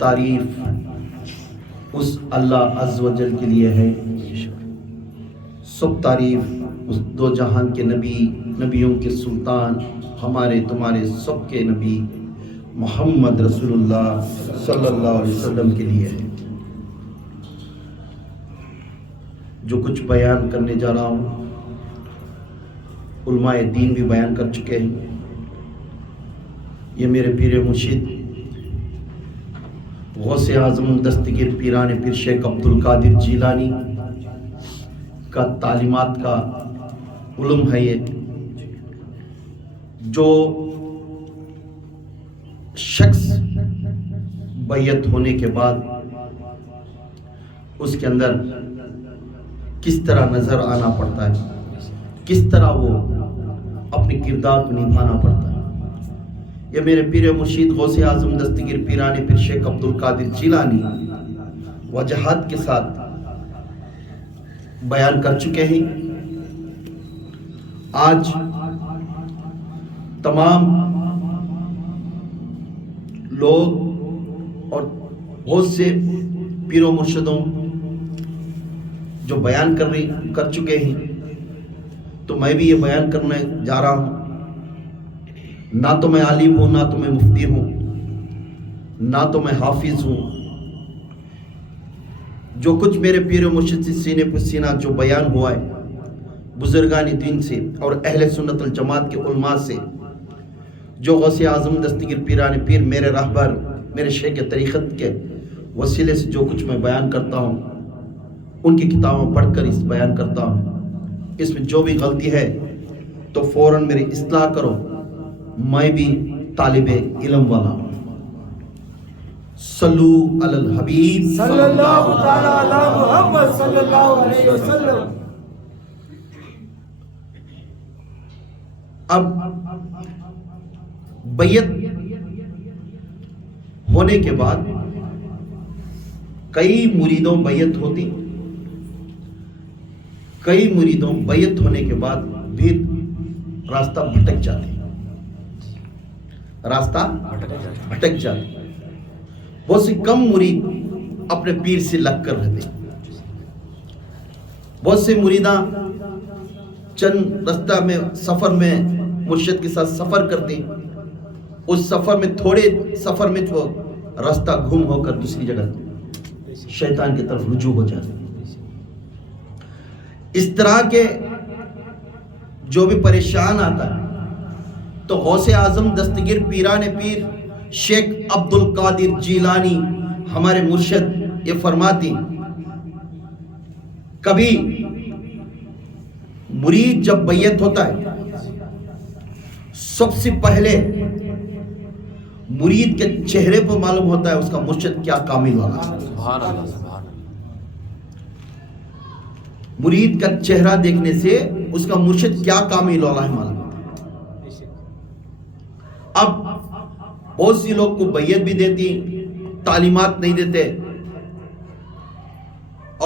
تعریف اس اللہ عز و جل کے لیے ہے، سب تعریف اس دو جہان کے نبی، نبیوں کے سلطان، ہمارے تمہارے سب کے نبی محمد رسول اللہ صلی اللہ علیہ وسلم کے لیے ہے۔ جو کچھ بیان کرنے جا رہا ہوں علماء دین بھی بیان کر چکے ہیں۔ یہ میرے پیر مرشد غوث اعظم دستگیر پیران پیر شیخ عبد القادر جیلانی کا تعلیمات کا علم ہے۔ یہ جو شخص بیعت ہونے کے بعد اس کے اندر کس طرح نظر آنا پڑتا ہے، کس طرح وہ اپنے کردار کو نبھانا پڑتا ہے، یہ میرے پیر مرشد غوث اعظم دستگیر پیران پیر شیخ عبد القادر جیلانی وجہات کے ساتھ بیان کر چکے ہیں۔ آج تمام لوگ اور بہت سے پیر و مرشدوں جو بیان کر چکے ہیں، تو میں بھی یہ بیان کرنے جا رہا ہوں۔ نہ تو میں عالم ہوں، نہ تو میں مفتی ہوں، نہ تو میں حافظ ہوں۔ جو کچھ میرے پیر و مرشد سے سینے پر سینہ جو بیان ہوا ہے بزرگان دین سے اور اہل سنت الجماعت کے علماء سے، جو غوث اعظم دستگیر پیران پیر میرے رہبر، میرے شیخ طریقت کے وسیلے سے جو کچھ میں بیان کرتا ہوں، ان کی کتابیں پڑھ کر اس بیان کرتا ہوں۔ اس میں جو بھی غلطی ہے تو فوراً میری اصلاح کرو، میں بھی طالب علم والا ہوں۔ صلو علی الحبیب صلی اللہ تعالی علی محمد صلی اللہ علیہ وسلم۔ اب بیعت ہونے کے بعد کئی مریدوں بیعت ہوتی، کئی مریدوں بیعت ہونے کے بعد بھی راستہ بھٹک جاتے، راستہ بھٹک جاتے۔ بہت سے کم مرید اپنے پیر سے لگ کر رہتے، بہت سے مریداں چند راستہ میں سفر میں مرشد کے ساتھ سفر کرتے، اس سفر میں تھوڑے سفر میں وہ راستہ گم ہو کر دوسری جگہ شیطان کی طرف رجوع ہو جاتے۔ اس طرح کے جو بھی پریشان آتا ہے تو غوث اعظم دستگیر پیران پیر شیخ عبد القادر جیلانی ہمارے مرشد یہ فرماتی، کبھی مرید جب بیعت ہوتا ہے سب سے پہلے مرید کے چہرے پر معلوم ہوتا ہے اس کا مرشد کیا کامل والا ہے۔ سبحان اللہ، سبحان اللہ۔ مرید کا چہرہ دیکھنے سے اس کا مرشد کیا کامل والا ہے معلوم ہوتا ہے۔ اب بہت سی لوگ کو بیعت بھی دیتی، تعلیمات نہیں دیتے،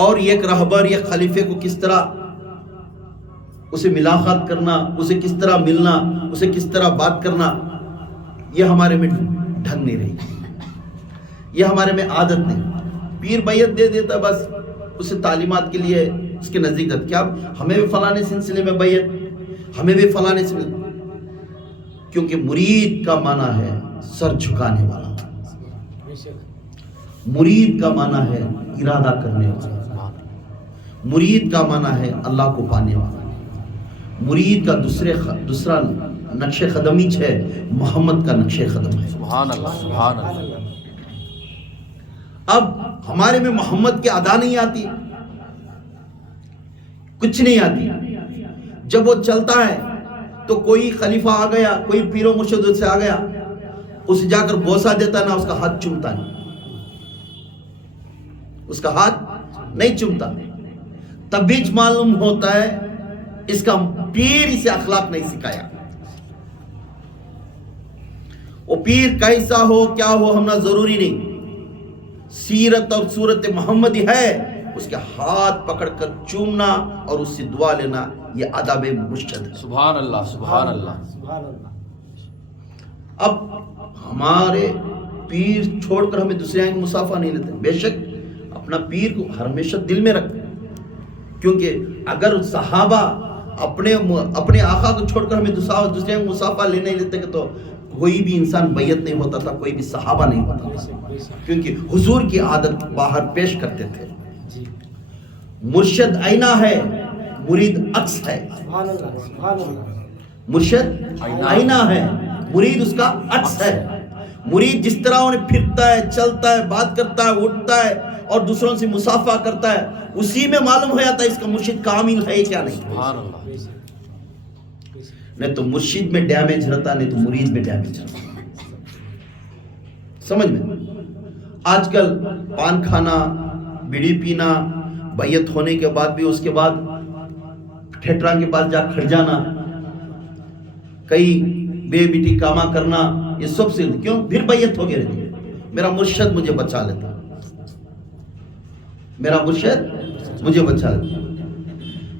اور ایک رہبر یا خلیفے کو کس طرح اسے ملاقات کرنا، اسے کس طرح ملنا، اسے کس طرح بات کرنا، یہ ہمارے میں ڈھنگ نہیں رہی، یہ ہمارے میں عادت نہیں۔ پیر بیعت دے دیتا بس اسے تعلیمات کے لیے اس کے نزدیک جاتا، کیا ہمیں بھی فلانے سلسلے میں بیعت، ہمیں بھی فلانے سے، کیونکہ مرید کا معنی ہے سر جھکانے والا، مرید کا معنی ہے ارادہ کرنے والا، مرید کا معنی ہے اللہ کو پانے والا، مرید کا دوسرا نقش قدمی ہے محمد کا نقش قدم ہے۔ سبحان اللہ، سبحان اللہ۔ اب ہمارے میں محمد کی ادا نہیں آتی، کچھ نہیں آتی۔ جب وہ چلتا ہے تو کوئی خلیفہ آ گیا، کوئی پیر و مرشد سے آ گیا، اسے جا کر بوسہ دیتا، نہ اس کا ہاتھ چومتا ہے، اس کا ہاتھ نہیں چومتا، تب بھی معلوم ہوتا ہے اس کا پیر اسے اخلاق نہیں سکھایا۔ وہ پیر کیسا ہو کیا ہو ہمنا ضروری نہیں، سیرت اور صورت محمدی ہے، اس کے ہاتھ پکڑ کر چومنا اور اس سے دعا لینا، یہ آداب مرشد ہے۔ سبحان اللہ، سبحان اللہ۔ سبحان اللہ۔ اب ہمارے پیر چھوڑ کر ہمیں دوسرے آئیں مسافہ نہیں لیتے. بے شک اپنا پیر کو ہمیشہ دل میں رکھ, کیونکہ اگر صحابہ اپنے آقا کو چھوڑ کر ہمیں دوسرے آئیں مسافہ لینے نہیں لیتے تو کوئی بھی انسان بیعت نہیں ہوتا تھا, کوئی بھی صحابہ نہیں ہوتا تھا, کیونکہ حضور کی عادت باہر پیش کرتے تھے. مرشد آئینہ ہے, مرید عکس ہے. مرشد آئینہ ہے, مرید اس کا عکس ہے. مرید جس طرح انہیں پھرتا ہے, چلتا ہے, بات کرتا ہے, اٹھتا ہے اور دوسروں سے مصافحہ کرتا ہے, اسی میں معلوم ہو جاتا ہے اس کا مرشد کامل ہے کیا نہیں. سبحان اللہ. نہیں تو مرشد میں ڈیمیج رہتا, نہیں تو مرید میں ڈیمیج رہتا. سمجھ میں. آج کل پان کھانا, بیڑی پینا, بیعت ہونے کے بعد بھی اس کے بعد ٹھیٹران کے پاس جا کھڑ جانا, کئی بے بیٹی کاما کرنا, یہ سب سے کیوں؟ پھر بیعت ہو گئی رہتی ہے. میرا مرشد مجھے بچا لیتا, میرا مرشد مجھے بچا لیتا.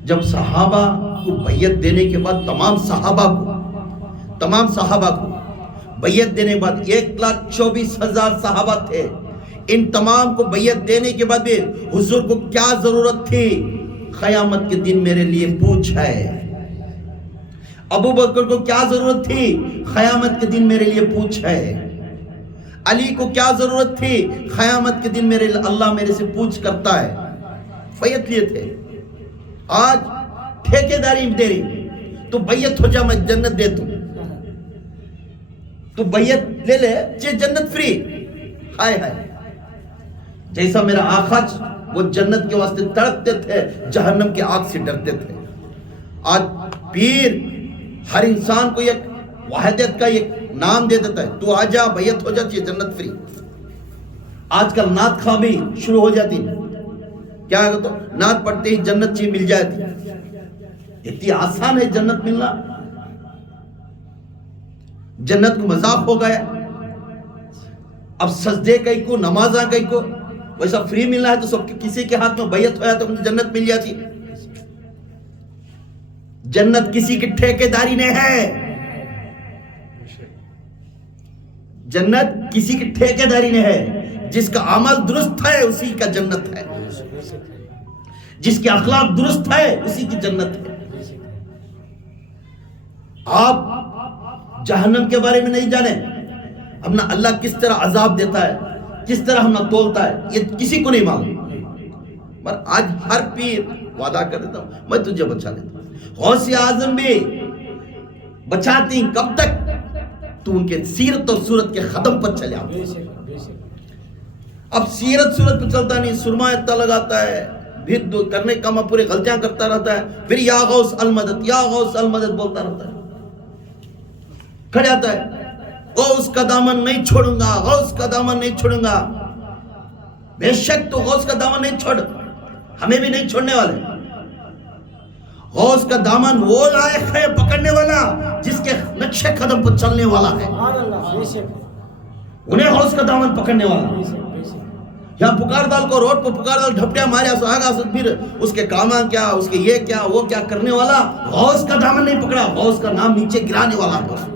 جب صحابہ کو بیعت دینے کے بعد تمام صحابہ کو بیعت دینے کے بعد 1,24,000 صحابہ تھے, ان تمام کو بیعت دینے کے بعد بھی حضور کو کیا ضرورت تھی؟ قیامت کے دن میرے لیے پوچھ ہے. ابو بکر کو کیا ضرورت تھی؟ قیامت کے دن میرے لیے پوچھ ہے. علی کو کیا ضرورت تھی؟ قیامت کے دن اللہ میرے سے پوچھ کرتا ہے. بیعت لیے تھے. آج ٹھیکیداری دے رہی, تو بیعت ہو جا میں جنت دے دوں, تو بیعت لے لے جنت فری. ہائے ہائے, جیسا میرا آقا وہ جنت کے واسطے تڑپتے تھے, جہنم کے آگ سے ڈرتے تھے. آج پیر ہر انسان کو ایک وحدت کا ایک نام دے دیتا ہے, تو آجا بیعت ہو جاتی ہے جنت فری. آج کل نعت خواہ بھی شروع ہو جاتی ہے, کیا تو نعت پڑھتے ہی جنت چیز مل جاتی. اتنی آسان ہے جنت ملنا, جنت کو مذاق ہو گیا. اب سجدے کئی کو, نمازاں کئی کو, ویسا فری ملنا ہے تو سب کسی کے ہاتھ میں بیعت ہوا تو مجھے جنت مل جاتی. جنت کسی کی ٹھیکیداری نہیں ہے, جنت کسی کی ٹھیکیداری نہیں ہے. جس کا عمل درست ہے اسی کا جنت ہے, جس کے اخلاق درست ہے اسی کی جنت ہے. آپ جہنم کے بارے میں نہیں جانے, ہم نہ اللہ کس طرح عذاب دیتا ہے, کس طرح ہم نہ تولتا ہے, یہ کسی کو نہیں معلوم. پر آج ہر پیر وعدہ کر دیتا ہوں میں تجھے بچا لیتا ہوں. غوث اعظم بھی بچاتی, کب تک؟ تو ان کے سیرت اور صورت کے ختم پر چلے آؤ. اب سیرت صورت پر چلتا نہیں, سرما اتنا لگاتا ہے, پھر کرنے کا پورے غلطیاں کرتا رہتا ہے, پھر یا غوث المدد, یا غوث المدد بولتا رہتا ہے. کھڑ جاتا ہے, غوث کا دامن نہیں چھوڑوں گا, غوث کا دامن نہیں چھوڑوں گا. بے شک تو غوث کا دامن نہیں چھوڑ, ہمیں بھی نہیں چھوڑنے والے. غوث کا دامن وہ لائق ہے پکڑنے والا جس کے نقشے قدم پر چلنے والا ہے, انہیں غوث کا دامن پکڑنے والا. یہاں پکار دال کو روڈ پر پکار دال ڈھپٹیاں ماریا سو آگا, پھر اس کے کاما کیا, اس کے یہ کیا, وہ کیا کرنے والا, غوث کا دامن نہیں پکڑا, غوث کا نام نیچے گرانے والا ہے.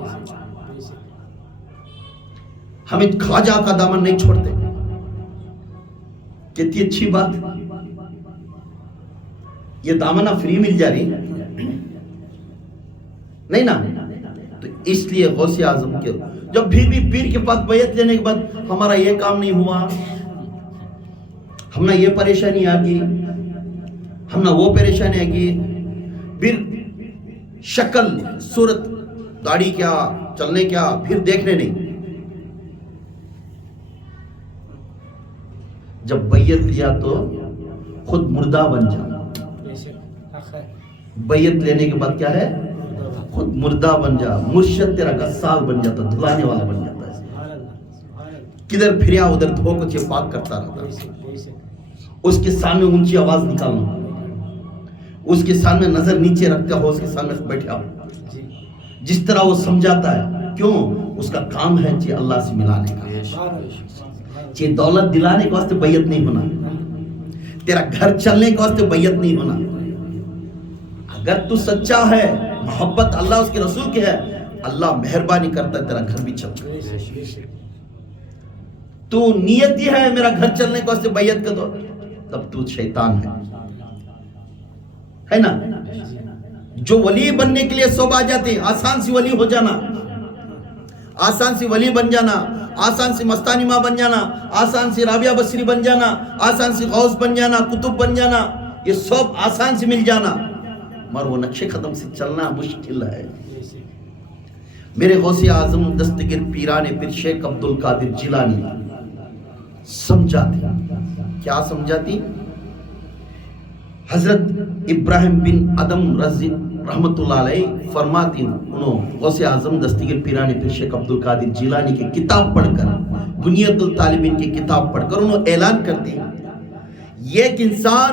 ہمیں خواجہ کا دامن نہیں چھوڑتے. کتنی اچھی بات ہے, یہ دامنہ فری مل جا رہی نہیں نا. تو اس لیے غوث اعظم کے جب بھی پیر کے پاس بیعت لینے کے بعد ہمارا یہ کام نہیں ہوا, ہم نہ یہ پریشانی آ گئی, ہم نہ وہ پریشانی آ گئی, پھر شکل صورت داڑھی کیا, چلنے کیا, پھر دیکھنے نہیں. جب بیعت لیا تو خود مردہ بن جا. بیعت لینے کے بعد کیا ہے, خود مردہ بن جا. مرشد تیرا غسال بن جاتا, دھلانے والا بن جاتا ہے. کدھر پھریا ادھر دھو کو چھ پاک کرتا رہتا. اس کے سامنے اونچی آواز نکالنا, اس کے سامنے نظر نیچے رکھتے ہو, اس کے سامنے بیٹھا ہو, جس طرح وہ سمجھاتا ہے. کیوں؟ اس کا کام ہے چی اللہ سے ملانے کا, چی دولت دلانے کے واسطے بیعت نہیں ہونا, تیرا گھر چلنے کے واسطے بیعت نہیں ہونا. اگر تو سچا ہے, محبت اللہ اس کے رسول کی ہے, اللہ مہربانی کرتا ہے, تیرا گھر بھی چلتا ہے. تو نیت ہی ہے میرا گھر چلنے کو سے بیعت کر دو، تب تو شیطان ہے نا. جو ولی بننے کے لیے سب آ جاتے ہیں، آسان سی ولی ہو جانا، آسان سی ولی بن جانا، آسان سی مستانی ماں بن جانا، آسان سی رابعہ بصری بن جانا، آسان سی غوث بن جانا، قطب بن جانا، یہ سب آسان سے مل جانا، مگر وہ نقشے ختم سے چلنا مشکل ہے. میرے غوث اعظم دستگیر پیران پیر شیخ عبد القادر جیلانی سمجھاتی، کیا سمجھاتی؟ حضرت ابراہیم بن ادم رضی رحمت اللہ علیہ فرماتی، انہوں غوث اعظم دستگیر پیران پیر شیخ عبد القادر جیلانی کی کتاب پڑھ کر، بنیت الطالبین کی کتاب پڑھ کر انہوں اعلان کرتے ہیں، یہ ایک انسان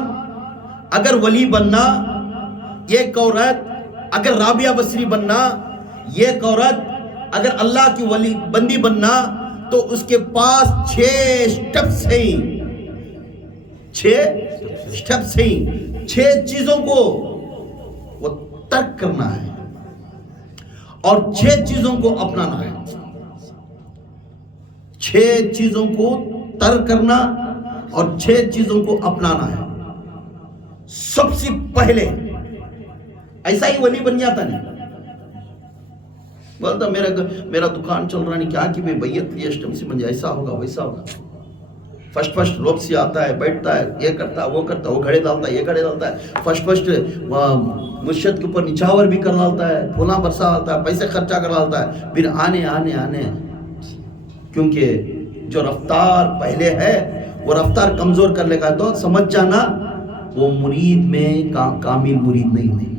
اگر ولی بننا، یہ ایک عورت اگر رابعہ بصری بننا، یہ ایک عورت اگر اللہ کی ولی بندی بننا، تو اس کے پاس 6 سٹیپس ہیں، 6 سٹیپس ہیں، 6 چیزوں کو وہ ترک کرنا ہے اور 6 چیزوں کو اپنانا ہے. 6 چیزوں کو ترک کرنا اور 6 چیزوں کو اپنانا ہے. سب سے پہلے ایسا ہی ولی بن جاتا نہیں، بولتا میرا دکان چل رہا نہیں، کیا کہ میں بیعت لیا اسٹم سے بن جائے، ایسا ہوگا ویسا ہوگا. فرسٹ روب سے آتا ہے، بیٹھتا ہے، یہ کرتا ہے، وہ کرتا ہے، وہ گھڑے ڈالتا ہے، یہ گھڑے ڈالتا ہے، فرسٹ مرشد کے اوپر نچاور بھی کر ڈالتا ہے، پھولا برسا ڈالتا ہے، پیسے خرچہ کر ڈالتا ہے، پھر آنے کیونکہ جو رفتار پہلے ہے وہ رفتار کمزور کر لے گا، تو سمجھ جانا وہ مرید میں کامل مرید نہیں ہوئی.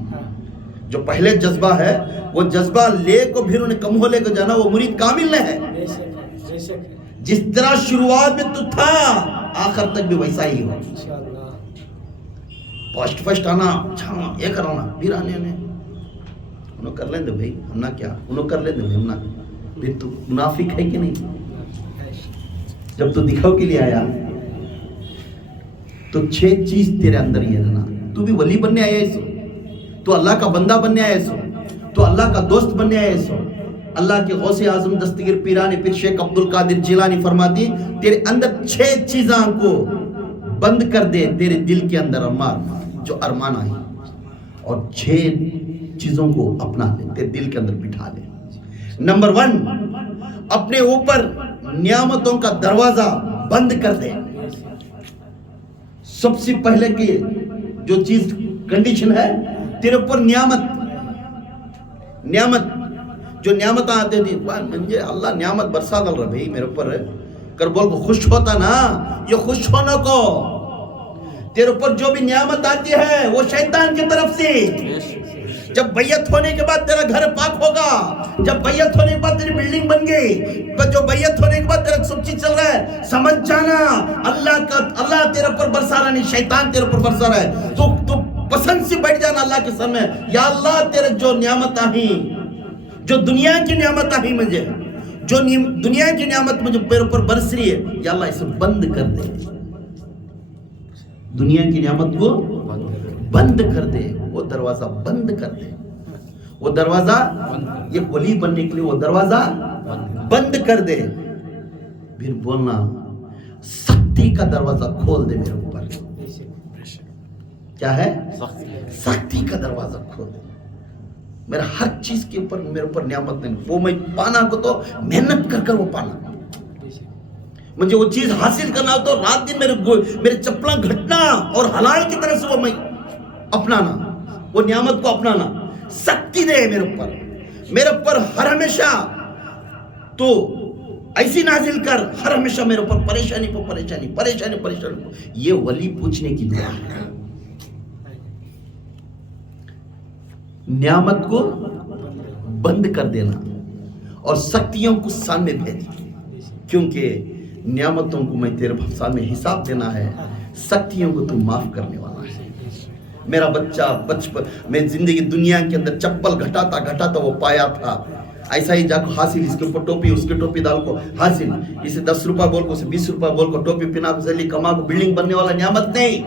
جو پہلے جذبہ ہے وہ جذبہ لے کو پھر انہیں کم ہو لے کو جانا، وہ مرید کامل نہ ہے. جس طرح شروعات میں تو تھا آخر تک بھی ویسا ہی ہو. فرسٹ آنا، یہ کرانا، پھر آنے انہوں کر لیں دے بھائی، ہم نہ کیا، انہوں کر لیں دے بھائی، ہم نہ. پھر تو منافق ہے کہ نہیں؟ جب تو دکھاؤ کے لیے آیا تو 6 چیز تیرے اندر ہی ہے نا. تو بھی ولی بننے آیا ہے، تو اللہ کا بندہ بننے آیا ہے، تو اللہ کا دوست بننے آیا ہے. اللہ کے غوث اعظم دستگیر پیران پیر شیخ عبد القادر جیلانی فرماتی، تیرے اندر 6 چیزاں کو بند کر دے، تیرے دل کے اندر جو ارمان آئی، اور 6 چیزوں کو اپنا لے، تیرے دل کے اندر بٹھا لے. نمبر 1، اپنے اوپر نعمتوں کا دروازہ بند کر دے. سب سے پہلے کی جو چیز کنڈیشن ہے، تیرے اوپر نعمت جو نعمت آتے تھی، مجھے اللہ نعمت برسا ڈال رہا بھائی میرے اوپر کر، بول کو خوش ہوتا نا. یہ خوش ہونے کو تیرے اوپر جو بھی نعمت آتی ہے وہ شیطان کی طرف سے. جب بیعت ہونے کے بعد تیرا گھر پاک ہوگا، جب بیعت ہونے کے بعد تیری بلڈنگ بن گئی، جو بیعت ہونے کے بعد تیرا سب چیز چل رہا ہے، سمجھ جانا اللہ تیرے اوپر برسا رہا نہیں، شیطان تیرے اوپر برسا رہا ہے. تو پسند سے بیٹھ جانا اللہ کے سامنے، یا اللہ تیرے جو نعمت آہیں، جو دنیا کی نعمت آئی مجھے، جو دنیا کی نعمت مجھے میرے اوپر برس رہی ہے، یا اللہ اسے بند کر دے. دنیا کی نعمت کو بند کر دے، وہ دروازہ بند کر دے. وہ دروازہ یہ ولی بننے کے لیے وہ دروازہ بند کر دے. پھر بولنا سختی کا دروازہ کھول دے میرے اوپر. کیا ہے؟ سختی کا دروازہ کھول دے. میرا ہر چیز کے اوپر میرے اوپر نعمت نہیں، وہ میں پانا کو تو محنت کر وہ پانا. مجھے وہ چیز حاصل کرنا ہو تو رات دن میرے چپلاں گھٹنا اور حلال کی طرح سے وہ میں اپنانا، وہ نعمت کو اپنانا. سختی دے میرے اوپر ہر ہمیشہ تو ایسی نازل کر، ہر ہمیشہ میرے اوپر پریشانی کو پریشانی. یہ ولی پوچھنے کی دعا ہے. نعمت کو بند کر دینا اور سختیوں کو سامنے بھیجنا، کیونکہ نعمتوں کو میں تیرے سامنے حساب دینا ہے، سختیوں کو تو معاف کرنے والا ہے. میرا بچہ بچپن میں زندگی دنیا کے اندر چپل گھٹاتا وہ پایا تھا، ایسا ہی جا کو حاصل، اس کے اوپر ٹوپی، اس کے ٹوپی ڈال کو حاصل، اسے 10 روپہ بول کو، اسے 20 روپہ بول کو، ٹوپی پہنا کو، زلی کما کو، بلڈنگ بننے والا نعمت نہیں.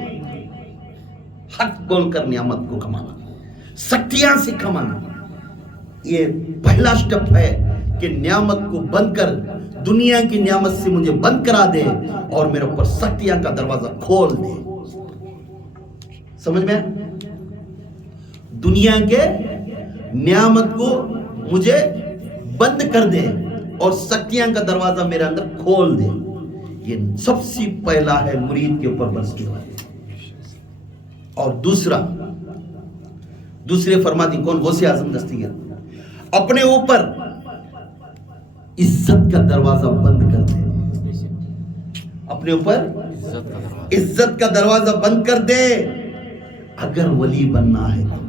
حق بول کر نعمت کو کمانا، سختیاں سے کمانا، یہ پہلا سٹیپ ہے کہ نعمت کو بند کر، دنیا کی نعمت سے مجھے بند کرا دے اور میرے اوپر سختیاں کا دروازہ کھول دے. سمجھ میں؟ دنیا کے نعمت کو مجھے بند کر دے اور سختیاں کا دروازہ میرے اندر کھول دے. یہ سب سے پہلا ہے مرید کے اوپر بستی ہے. اور دوسرے فرماتی کون؟ غوث اعظم دستگیر اپنے اوپر عزت کا دروازہ بند کر دے. اپنے اوپر عزت کا دروازہ بند کر دے. اگر ولی بننا ہے تو،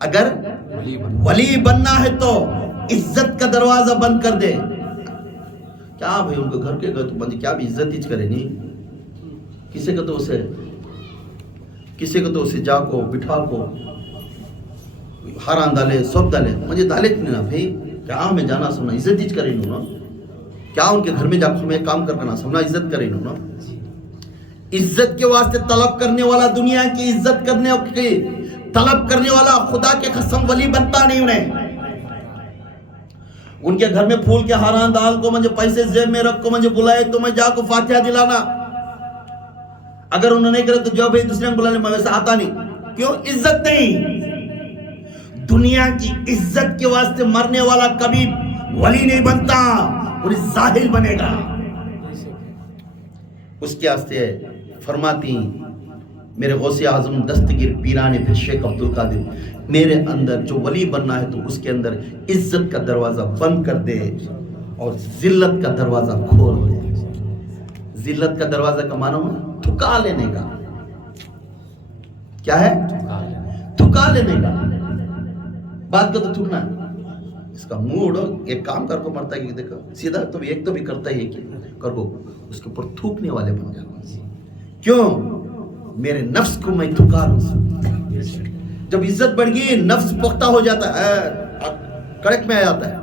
اگر ولی بننا ہے تو عزت کا دروازہ بند کر دے. کیا بھائی ان کو گھر کے گھر تو بندی کیا بھی عزت ہی کرے نہیں. کسی کو تو اسے جا کو بٹھا کو ہران ڈالے سب ڈالے مجھے ڈالے نا بھائی کیا میں جانا سمنا عزت ہی کرے نا. کیا ان کے گھر میں جا کے میں کام کرنا سمنا عزت کرے نا. عزت کے واسطے طلب کرنے والا، دنیا کی عزت کرنے کی طلب کرنے والا خدا کے قسم ولی بنتا نہیں. انہیں ان کے گھر میں پھول کے ہاران ڈال کو مجھے پیسے زیب میں رکھ کو مجھے بلائے تو میں جا کو فاتحہ دلانا. اگر انہوں نے کرے تو جو بھائی دوسرے کو بلانے میں ویسا آتا نہیں. کیوں؟ عزت نہیں. دنیا کی عزت کے واسطے مرنے والا کبھی ولی نہیں بنتا، انہیں ظاہر بنے گا. اس کے واسطے فرماتی میرے غوث اعظم دستگیر پیران پھر شیخ عبدالقادر، میرے اندر جو ولی بننا ہے تو اس کے اندر عزت کا دروازہ بند کر دے اور ذلت کا دروازہ کھول دے. ذلت کا دروازہ کا معنی ہے تھکا لینے کا. کیا ہے؟ تھکا لینے کا. بات کا تو تھکنا ہے. اس کا موڈ ایک کام کر کو مرتا ہے کہ دیکھو سیدھا تو ایک تو بھی کرتا ہی ہے کہ کر کو اس کے اوپر تھوکنے والے بن جانا. کیوں؟ میرے نفس کو میں تھکا لوں. جب عزت بڑھ گئی نفس پختہ ہو جاتا ہے، کڑک میں آ جاتا ہے.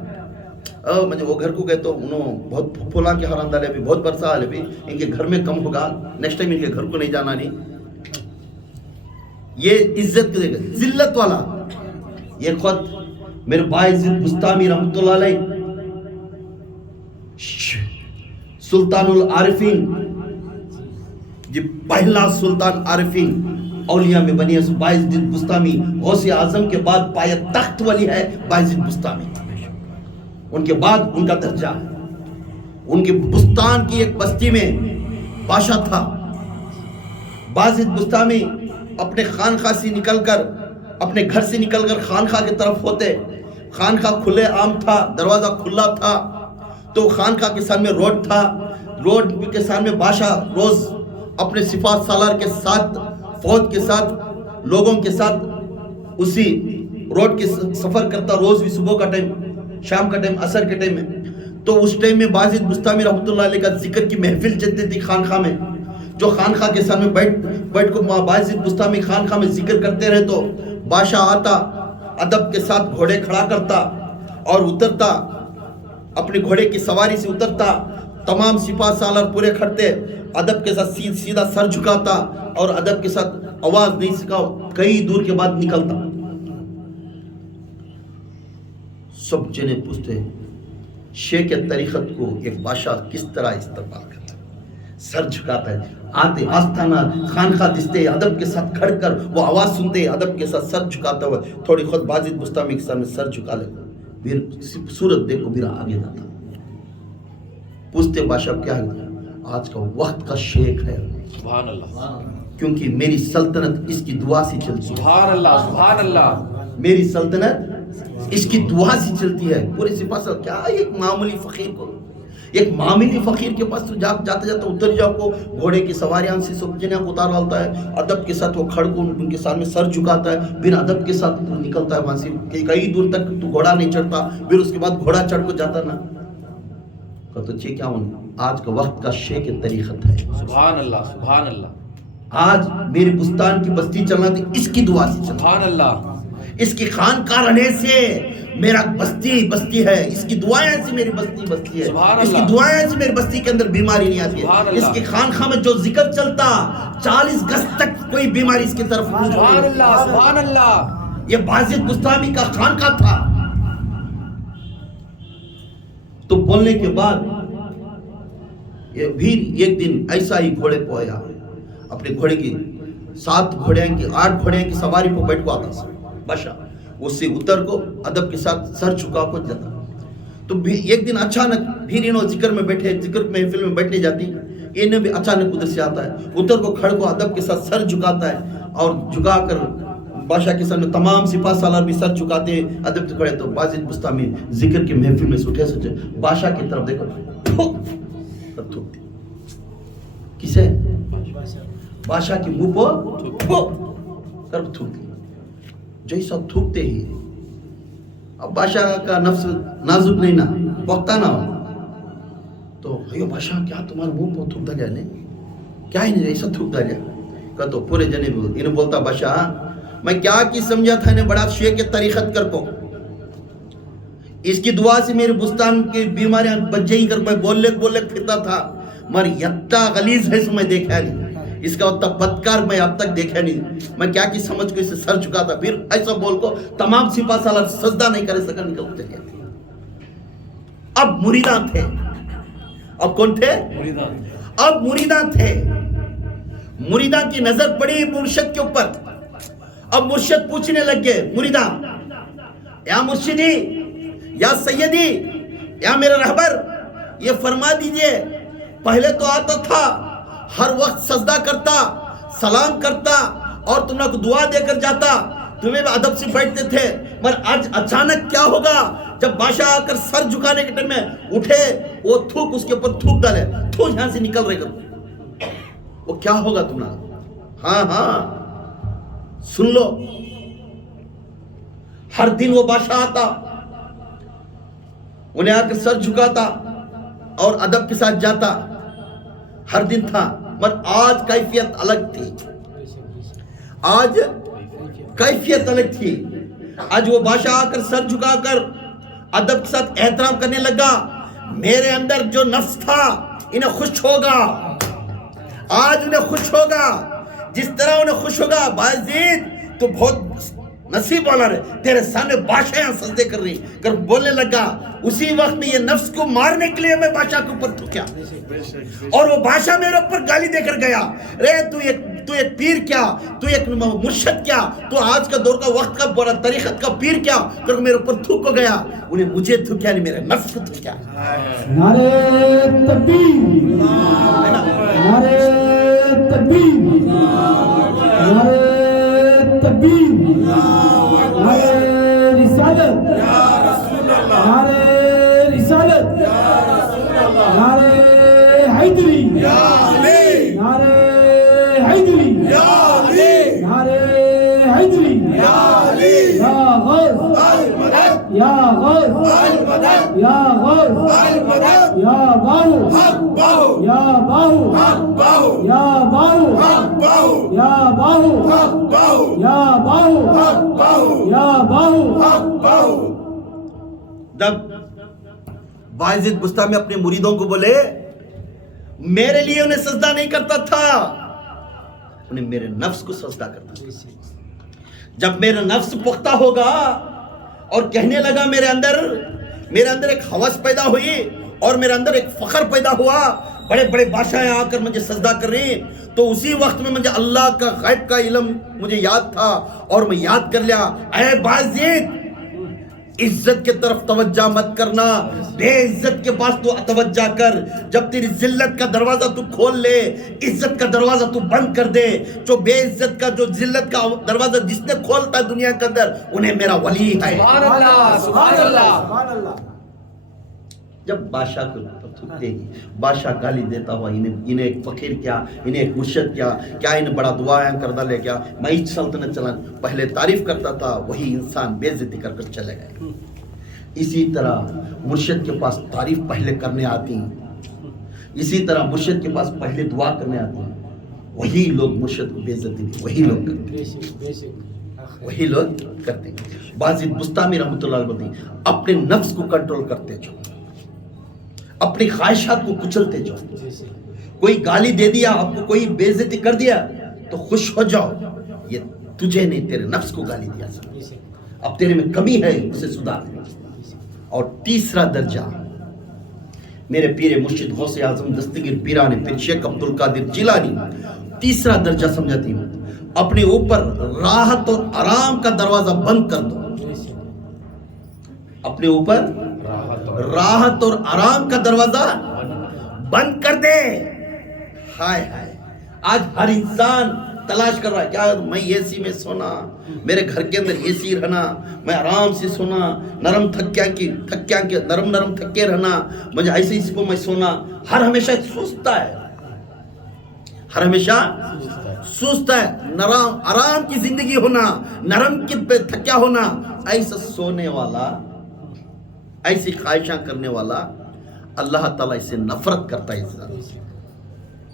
مجھے وہ گھر کو گئے تو انہوں بہت پھولا کے حرام ڈالے بھی بہت برسا والے بھی ان کے گھر میں کم ہوگا، نیکسٹ ٹائم ان کے گھر کو نہیں جانا نہیں. یہ عزت کے ذلت والا. یہ خود میرے باعزت بستامی رحمت اللہ علیہ سلطان العارفین، یہ پہلا سلطان عارفین اولیاء میں بنی ہے. باعزت بستامی غوث اعظم کے بعد پایہ تخت ولی ہے باعزت بستامی. ان کے بعد ان کا درجہ ہے. ان کے بستان کی ایک بستی میں بادشاہ تھا. باعزت بستامی اپنے خانخواہ سے نکل کر، اپنے گھر سے نکل کر خانخواہ کی طرف ہوتے. خانخواہ کھلے عام تھا، دروازہ کھلا تھا تو خانخواہ کے سامنے روڈ تھا. روڈ کے سامنے بادشاہ روز اپنے سپاہ سالار کے ساتھ، فوج کے ساتھ، لوگوں کے ساتھ اسی روڈ کے سفر کرتا. روز بھی صبح کا ٹائم، شام کا ٹائم، عصر کے ٹائم میں. تو اس ٹائم میں باعزت بستامی رحمت اللہ علیہ کا ذکر کی محفل چلتی تھی خانخواہ میں. جو خانخواہ کے سامنے بیٹھ کو باعزت بستامی خانخواہ میں ذکر کرتے رہے تو بادشاہ آتا، ادب کے ساتھ گھوڑے کھڑا کرتا اور اترتا، اپنے گھوڑے کی سواری سے اترتا. تمام سپاہ سالار پورے کھڑتے، ادب کے ساتھ سیدھا سر جھکاتا اور ادب کے ساتھ آواز نہیں سکا. کئی دور کے بعد نکلتا. سب جنے پوچھتے شیخ طریقت کو ایک بادشاہ کس طرح استقبال کرتا ہے، سر جھکاتا ہے. آتے آستانہ خانخواہ دستے، ادب کے ساتھ کھڑ کر وہ آواز سنتے، ادب کے ساتھ سر جھکاتا ہوا تھوڑی خود باعزت بستامی کے سامنے سر جھکا لے. پھر صورت دیکھو پھر آگے جاتا. پوچھتے بادشاہ کیا ہے؟ آج کا وقت کا شیخ ہے. سبحان اللہ. کیونکہ میری سلطنت اس کی دعا سے چلتی ہے. سبحان اللہ. سبحان اللہ. میری سلطنت اس کی دعا سے چلتی ہے. پورے سپاہ سالار کیا ایک معمولی فقیر کو، ایک معمولی فقیر کے پاس تو جاتے جاتے اتر جاؤ کو گھوڑے کی سواریاں سے سب جنہیں اتار ڈالتا ہے. ادب کے ساتھ وہ کھڑ کو ان کے سامنے سر جھکاتا ہے. پھر ادب کے ساتھ نکلتا ہے وہاں سے. کئی دور تک تو گھوڑا نہیں چڑھتا. پھر اس کے بعد گھوڑا چڑھ کو جاتا نا. تو چھ کیا آج کا وقت کا شیخ طریقت ہے. سبحان اللہ. سبحان اللہ. آج میری بستان کی بستی چلنا تھی اس کی دعا سے چلنا. سبحان اللہ. اس کی خانقاہ رہنے سے میرا بستی ہے. اس کی دعائیں سے میری بستی ہے. اس کی دعائیں سے میری بستی کے اندر بیماری نہیں آتی ہے. اس کی خانقاہ میں جو ذکر چلتا 40 گز تک کوئی بیماری اس کی طرف نہیں. سبحان اللہ. سبحان اللہ. یہ باعزت بستامی کا خانقاہ تھا. تو بولنے کے بعد یہ بھی ایک دن ایسا ہی گھوڑے پہ آیا، اپنے گھوڑے کی 7 گھوڑے کی 8 گھوڑے کی سواری پہ بیٹھ کو آتا سا بادشاہ، اس سے اتر کو ادب کے ساتھ سر جھکا کو جاتا. تو ایک دن اچانک پھر انہوں ذکر میں بیٹھے، ذکر محفل میں بیٹھنے جاتی، انہیں بھی اچانک ادھر سے آتا ہے، اتر کو کھڑ کو ادب کے ساتھ سر جھکاتا ہے، اور جھکا کر بادشاہ کے سامنے تمام سپاہ سالار بھی سر جھکاتے ہیں، ادب سے کھڑے. تو باجد بستامی ذکر کے محفل میں اٹھے سوچے بادشاہ کی طرف دیکھو، تب تھوک دی. کسے؟ بادشاہ کی منہ پر کر تھوک دی. جیسا تھوکتے ہی اب بادشاہ کا نفس نازک نہیں نا، پختہ نہ ہو، تو ایو بادشاہ کیا تمہارے منہ پر تھوک دیا نے؟ کیا ہی نہیں ایسا تھوک دیا؟ کہ تو پورے جنے انہیں بولتا بادشاہ میں کیا کی سمجھا تھا انہیں بڑا شیخ کے طریقت کر کو، اس کی دعا سے میرے بستان کی بیماریاں بچ جائیں کر میں بولے پھرتا تھا، مر یتا غلیظ ہے سو میں دیکھا نہیں، اس کا اتنا بدکار میں اب تک دیکھا نہیں. میں کیا کی سمجھ کو اسے سر چکا تھا، پھر ایسا بول کو تمام سپاہ سالار سجدہ نہیں کرے سکا، نکل چلے گئے. اب مریدان تھے، اب کون تھے؟ اب مریدان تھے. مریدان کی نظر پڑی مرشد کے اوپر. اب مرشد پوچھنے لگ گئے مریدان، یا مرشدی، یا سیدی، یا میرے رہبر، یہ فرما دیجئے پہلے تو آتا تھا ہر وقت سجدہ کرتا، سلام کرتا اور تم نے دعا دے کر جاتا، تمہیں بھی ادب سے بیٹھتے تھے، مگر آج اچانک کیا ہوگا جب بادشاہ آ کر سر جھکانے کے ٹائم میں اٹھے وہ تھوک اس کے اوپر تھوک ڈالے، تھوک یہاں سے نکل رہے گا، وہ کیا ہوگا تمہارا؟ ہاں سن لو. ہر دن وہ بادشاہ آتا، انہیں آ کر سر جھکاتا اور ادب کے ساتھ جاتا، ہر دن تھا، مگر آج کیفیت الگ تھی. آج کیفیت الگ تھی. آج وہ بادشاہ آ کر سر جھکا کر ادب کے ساتھ احترام کرنے لگا. میرے اندر جو نفس تھا انہیں خوش ہوگا، آج انہیں خوش ہوگا، جس طرح انہیں خوش ہوگا. باعزید تو بہت نصیب والا رہے، تیرے سامنے بادشاہ یہاں سجدے کر رہی کر بولنے لگا. اسی وقت میں یہ نفس کو مارنے کے لیے میں بادشاہ کے اوپر تھوکیا، اور وہ بادشاہ میرے اوپر گالی دے کر گیا، رے تو ایک پیر کیا، تو ایک مرشد کیا، تو آج کا دور کا وقت کا بڑا طریقت کا پیر کیا، کر میرے اوپر تھوک کو گیا. انہیں مجھے تھوکیا نہیں، میرے نفس کو تھوکیا. نعرہ تکبیر، نعرہ تکبیر، نعرہ تکبیر، نعرہ رسالت، نعرہ رسالت، نعرہ حیدری، نعرہ حیدری، نعرہ حیدری، یا غوث، یا غوث، یا غوث، یا باہو، یا باہو، یا باہو، یا باہو، یا باہو، یا باہو. جب باعزید بستامی اپنے مریدوں کو بولے میرے لیے انہیں سجدہ نہیں کرتا تھا، انہیں میرے نفس کو سجدہ کرتا تھا. جب میرا نفس پختہ ہوگا اور کہنے لگا میرے اندر ایک ہوس پیدا ہوئی اور میرے اندر ایک فخر پیدا ہوا، بڑے بڑے بادشاہ آ کر مجھے سجدہ کر رہے ہیں، تو اسی وقت میں مجھے اللہ کا غیب کا علم مجھے یاد تھا اور میں یاد کر لیا. اے باعزید عزت کے طرف توجہ مت کرنا، بے عزت کے پاس تو توجہ کر. جب تیری ذلت کا دروازہ تو کھول لے، عزت کا دروازہ تو بند کر دے. جو بے عزت کا، جو ذلت کا دروازہ جس نے کھولتا ہے دنیا کے اندر، انہیں میرا ولی ہے. سبحان اللہ، سبحان اللہ. جب بادشاہ کو تھوکتے ہی بادشاہ گالی دیتا ہوا انہیں ایک فقیر کیا، انہیں ایک مرشد کیا انہیں بڑا دعائیں کر ڈالے کیا. میں اس سلطنت چلا پہلے تعریف کرتا تھا، وہی انسان بے عزتی کر کر چلے گئے. اسی طرح مرشد کے پاس تعریف پہلے کرنے آتی ہیں، اسی طرح مرشد کے پاس پہلے دعا کرنے آتی ہیں، وہی لوگ مرشد کو بے عزتی وہی لوگ کرتے ہیں، وہی لوگ کرتے ہیں. باعزید بستامی رحمۃ اللہ علیہ بولتے ہیں اپنے نفس کو کنٹرول کرتے جاؤ، اپنی خواہشات کو کچلتے جاؤ. کوئی گالی دے دیا، آپ کو کوئی بے عزتی کر دیا تو خوش ہو جاؤ، یہ تجھے نہیں تیرے نفس کو گالی دیا، اب تیرے میں کمی ہے اسے سدھار. اور تیسرا درجہ میرے پیر مرشد غوث اعظم دستگیر پیران پیر شیخ عبد القادر جیلانی تیسرا درجہ سمجھاتی ہوں، اپنے اوپر راحت اور آرام کا دروازہ بند کر دو، اپنے اوپر راحت اور آرام کا دروازہ بند کر دے۔ ہائے ہائے، آج ہر انسان تلاش کر رہا ہے، کیا میں اے سی میں سونا، میرے گھر کے اندر اے سی رہنا، میں آرام سے سونا، نرم تھکے رہنا، مجھے ایسے اس کو میں سونا۔ ہر ہمیشہ سوچتا ہے، ہر ہمیشہ سوچتا ہے، نرم آرام کی زندگی ہونا، نرم کی تھکیا ہونا۔ ایسا سونے والا، ایسی خواہشاں کرنے والا اللہ تعالیٰ اسے نفرت کرتا ہے۔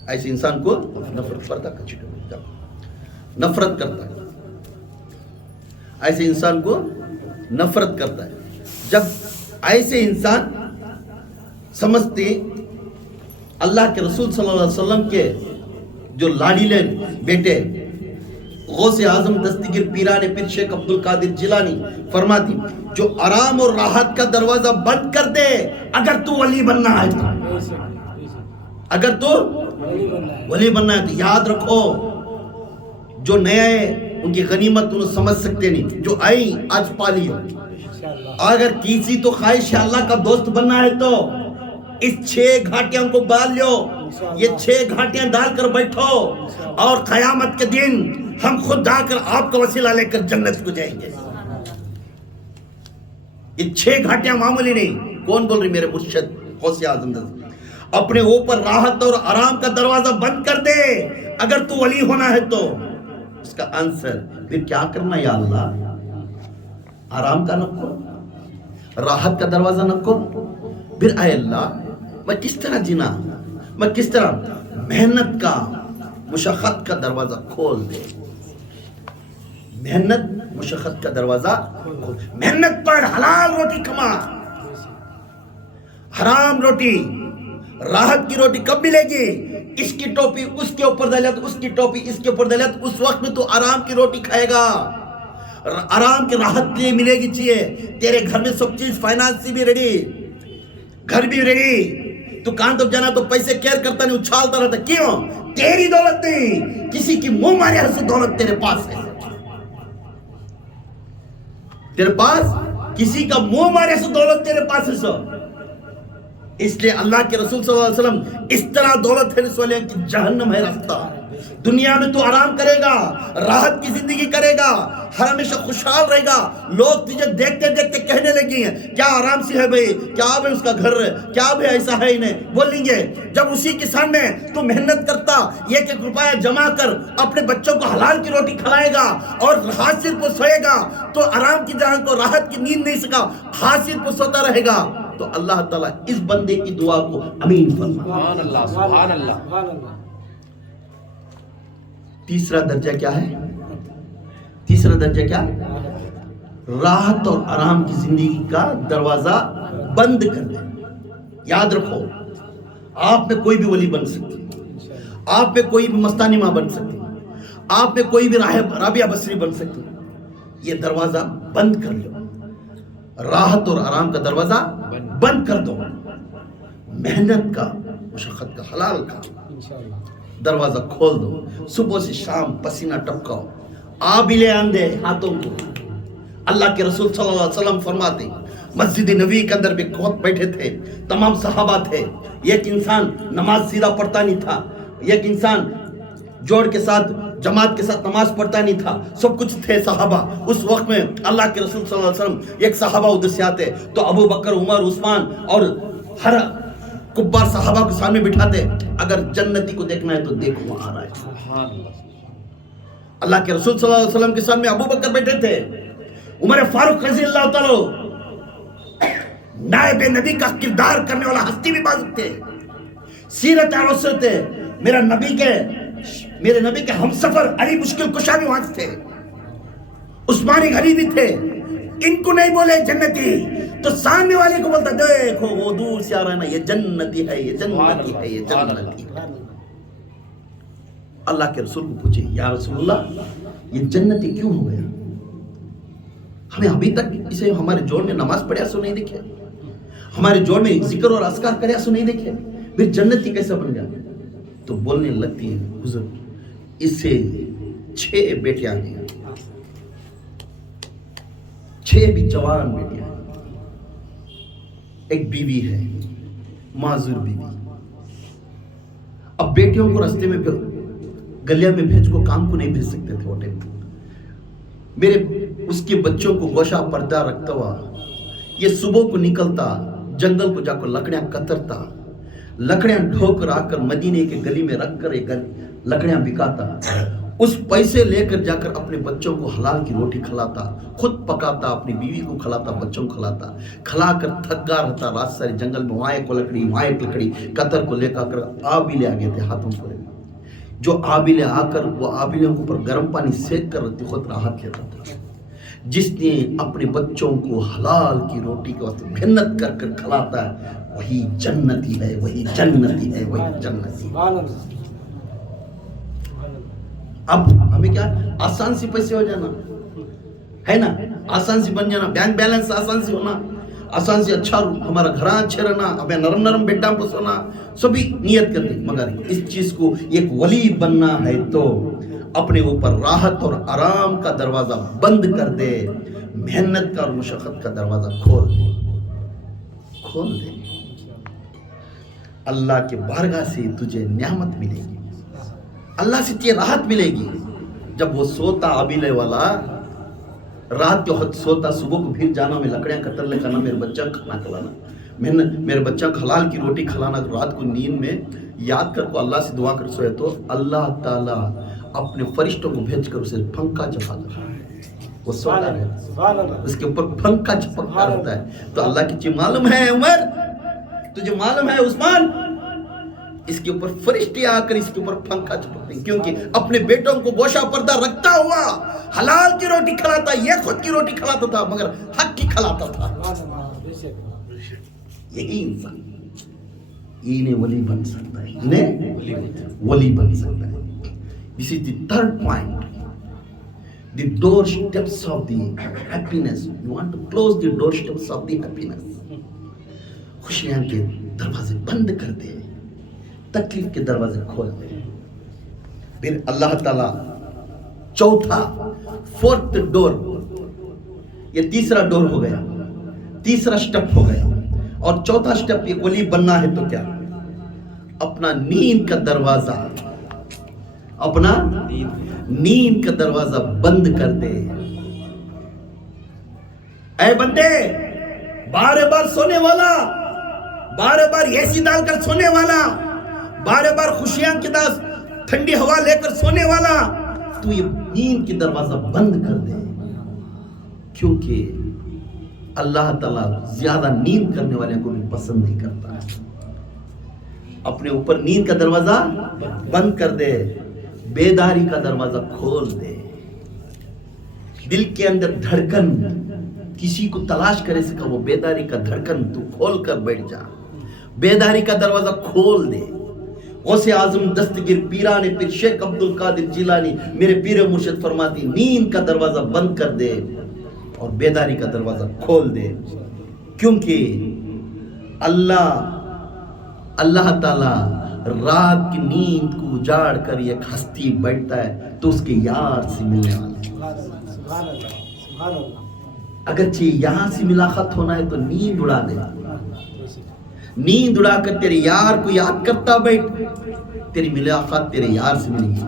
ایسے انسان کو نفرت کرتا ہے، نفرت کرتا ہے، ایسے انسان کو نفرت کرتا ہے۔ جب ایسے انسان سمجھتے اللہ کے رسول صلی اللہ علیہ وسلم کے جو لاڈیلے بیٹے غوث اعظم دستگیر پیران پیر شیخ عبد القادر جیلانی فرماتی، جو آرام اور راحت کا دروازہ بند کر دے اگر تو ولی بننا ہے تو، اگر تو ولی بننا ہے تو یاد رکھو، جو نئے ان کی غنیمت انہیں سمجھ سکتے نہیں، جو آئی آج پالی ہو۔ اگر کسی تو خواہش ہے اللہ کا دوست بننا ہے تو اس 6 گھاٹیاں کو بال لو، یہ 6 گھاٹیاں ڈال کر بیٹھو، اور قیامت کے دن ہم خود جا کر آپ کا وسیلہ لے کر جنت کو جائیں گے۔ یہ 6 گھاٹیاں معمولی نہیں۔ کون بول رہی؟ میرے مرشد غوث اعظم اپنے اوپر راحت اور آرام کا دروازہ بند کر دے اگر تو ولی ہونا ہے تو۔ اس کا آنسر پھر کیا کرنا؟ یا اللہ، آرام کا نہ کھول، راحت کا دروازہ نہ کھول، پھر اے اللہ میں کس طرح جینا، میں کس طرح محنت کا مشقت کا دروازہ کھول دے، محنت مشقت کا دروازہ کھول، محنت پر حلال روٹی کما، حرام روٹی، راحت کی روٹی کب ملے گی؟ اس کی ٹوپی اس کے اوپر ڈالے تو اس کی ٹوپی اس کے اوپر ڈالے تو اس وقت میں تو آرام کی روٹی کھائے گا، آرام کی راحت کے لیے ملے گی چاہیے۔ تیرے گھر میں سب چیز فائنانس بھی ریڈی، گھر بھی ریڈی، تو کہاں تک جانا تو پیسے کیئر کرتا نہیں، اچھالتا رہتا، کیوں؟ تیری دولت نہیں، کسی کی منہ مارے ہر دولت تیرے پاس ہے، تیرے پاس کسی کا منہ مارے سے دولت تیرے پاس ہے سو۔ اس لیے اللہ کے رسول صلی اللہ علیہ وسلم اس طرح دولت ہے والے کہ جہنم ہے راستہ۔ دنیا میں تو آرام کرے گا، راحت کی زندگی کرے گا، ہر ہمیشہ خوشحال رہے گا، لوگ تجھے دیکھتے دیکھتے کہنے لگیں گے کیا آرام سے ہے بھائی، کیا بھائی اس کا گھر ہے، کیا بھائی ایسا ہے انہیں، بولیں گے۔ جب اسی کے سامنے تو محنت کرتا، 1-1 روپیہ جمع کر اپنے بچوں کو حلال کی روٹی کھلائے گا اور ہاتھ سر پر سوئے گا تو آرام کی جہاں کو راحت کی نیند نہیں سکا، ہاتھ سر پر سوتا رہے گا، تو اللہ تعالیٰ اس بندے کی دعا کو امین فرما۔ سبحان اللہ، سبحان اللہ۔ تیسرا درجہ کیا ہے؟ تیسرا درجہ کیا؟ راحت اور آرام کی زندگی کا دروازہ بند کر دیں۔ یاد رکھو، آپ میں کوئی بھی ولی بن سکتی، آپ میں کوئی بھی مستانی ماں بن سکتی، آپ میں کوئی بھی رابعہ بصری بن سکتی، یہ دروازہ بند کر لو، راحت اور آرام کا دروازہ بند کر دو، محنت کا، مشقت کا، حلال کا دروازہ کھول دو، صبح سے شام پسینہ ٹپکاؤ، آبلے آندے ہاتھوں کو۔ اللہ کے رسول صلی اللہ علیہ وسلم فرماتے مسجد نبی کے اندر بھی بہت بیٹھے تھے، تمام صحابہ تھے، ایک انسان نماز سیدھا پڑھتا نہیں تھا، ایک انسان جوڑ کے ساتھ جماعت کے ساتھ نماز پڑھتا نہیں تھا، سب کچھ تھے صحابہ۔ اس وقت میں اللہ کے رسول صلی اللہ علیہ وسلم ایک صحابہ ادھر سے آتے تو ابو بکر، عمر، عثمان اور ہر کبار صحابہ کو سامنے بٹھاتے، اگر جنتی کو دیکھنا ہے تو دیکھو وہاں آ رہا ہے۔ اللہ کے رسول صلی اللہ علیہ وسلم کے سامنے ابو بکر بیٹھے تھے، عمر فاروق رضی اللہ تعالی نائب نبی کا کردار کرنے والا ہستی بھی بازک تھے، سیرت عروسر تھے، میرے نبی کے ہم سفر علی مشکل کشا بھی وہاں تھے، عثمانی غنی بھی تھے۔ ان کو نہیں بولے جنتی تو سامنے والے کو بولتا دیکھو وہ دور سے آ رہا ہے نا، یہ جنتی ہے، یہ جنتی ہے، یہ جنتی ہے۔ اللہ کے رسول کو پوچھے یا رسول اللہ یہ جنتی کیوں ہو گیا؟ ہمیں ابھی تک اسے ہمارے جوڑ میں نماز پڑھیا سو نہیں دکھے، ہمارے جوڑ میں ذکر اور اذکار کرے ایسا نہیں دیکھے پھر جنتی کیسا بن گیا؟ تو بولنے لگتی ہے حضور اس سے 6 بیٹیاں ہیں، 6 بھی جوان بیٹیاں ہیں، ایک بیوی ہے معذور بیوی۔ اب بیٹیوں کو رستے میں گلیا میں بھیج کو کام کو نہیں بھیج سکتے تھے وہ ٹائم۔ میرے اس کے بچوں کو گوشہ پردہ رکھتا ہوا یہ صبح کو نکلتا جنگل کو جا کر لکڑیاں کترتا، لکڑیاں ڈھو کر آ کر مدینے کے گلی میں رکھ کر ایک لکڑیاں بکاتا، اس پیسے لے کر جا کر اپنے بچوں کو حلال کی روٹی کھلاتا، خود پکاتا، اپنی بیوی کو کھلاتا، بچوں کو کھلاتا، کھلا کر تھکا رہتا رات سارے جنگل میں، وہاں ایک لکڑی وہاں ایک لکڑی قطر کو لے کر آبیلے آ گئے تھے ہاتھوں پر، جو آبیلے آ کر وہ آبیلوں کے اوپر گرم پانی سیک کر رہتی خود راحت لیتا تھا۔ جس نے اپنے بچوں کو حلال کی روٹی کے واسطے محنت کر کر کھلاتا ہے وہی جنتی ہے، وہی جنتی ہے، وہی جنتی ہے۔ اب ہمیں کیا آسان سی پیسے ہو جانا ہے نا، آسان سی بن جانا، بینک بیلنس آسان سی ہونا، آسان سے اچھا ہمارا گھر اچھے رہنا، ہمیں نرم نرم بیٹا کو سونا، سبھی نیت کرتے، مگر اس چیز کو ایک ولی بننا ہے تو اپنے اوپر راحت اور آرام کا دروازہ بند کر دے، محنت کا اور مشقت کا دروازہ کھول دے، کھول دے۔ اللہ کے بارگاہ سے تجھے نعمت ملے گی، اللہ سے تجھے راحت ملے گی۔ جب وہ سوتا عبیلے والا رات کے وقت سوتا، صبح کو پھر جانا میں لکڑیاں کتر لے کھانا، میرے بچہ کھانا کھلانا، میرے بچہ حلال کی روٹی کھلانا، رات کو نیند میں یاد کر کو اللہ سے دعا کر سوئے تو اللہ تعالیٰ اپنے فرشتوں کو بھیج کر اسے پھنکا چپاتا ہے، وہ سوتا رہتا، اس کے اوپر پھنکا چپکتا رہتا ہے۔ تو اللہ کی چیز معلوم ہے عمر، تجھے معلوم ہے عثمان، اس کے اوپر فرشتے آ کر اس کے اوپر پھنکا چپکتے ہیں، کیونکہ اپنے بیٹوں کو گوشہ پردہ رکھتا ہوا حلال کی روٹی کھلاتا، یہ خود کی روٹی کھلاتا تھا مگر حق کی کھلاتا تھا۔ یہی انسان انہیں ولی بن سکتا ہے، انہیں ولی بن سکتا ہے۔ This is the third point, the doorsteps of the happiness. You want to close the doorsteps of the happiness. خوشیاں کے دروازے بند کر دے، تکلیف کے دروازے کھول دے۔ پھر اللہ تعالیٰ چوتھا، فورتھ ڈور، یہ تیسرا ڈور ہو گیا، تیسرا سٹیپ ہو گیا، اور چوتھا سٹیپ یہ ولی بننا ہے تو کیا؟ اپنا نیند کا دروازہ، اپنا نیند کا دروازہ بند کر دے۔ اے بندے، بار بار سونے والا، بار بار ایسی ڈال کر سونے والا، بار بار خوشیاں کے داس ٹھنڈی ہوا لے کر سونے والا، تو یہ نیند کی دروازہ بند کر دے، کیونکہ اللہ تعالیٰ زیادہ نیند کرنے والے کو بھی پسند نہیں کرتا۔ اپنے اوپر نیند کا دروازہ بند کر دے، بیداری کا دروازہ کھول دے۔ دل کے اندر دھڑکن کسی کو تلاش کرے سکا، وہ بیداری کا دھڑکن تو کھول کر بیٹھ جا، بیداری کا دروازہ کھول دے۔ غوث اعظم دستگیر پیران پیر شیخ عبد القادر جیلانی میرے پیر مرشد فرماتی، نیند کا دروازہ بند کر دے اور بیداری کا دروازہ کھول دے، کیونکہ اللہ تعالیٰ رات کی نیند کو اجاڑ کر ایک ہستی بیٹھتا ہے تو اس کے یار سے ملنے والے، اگرچہ یہاں سے ملاقات ہونا ہے تو نیند اڑا دے، نیند اڑا کر تیرے یار کو یاد کرتا بیٹھ، تیری ملاقات تیرے یار سے ملے گی۔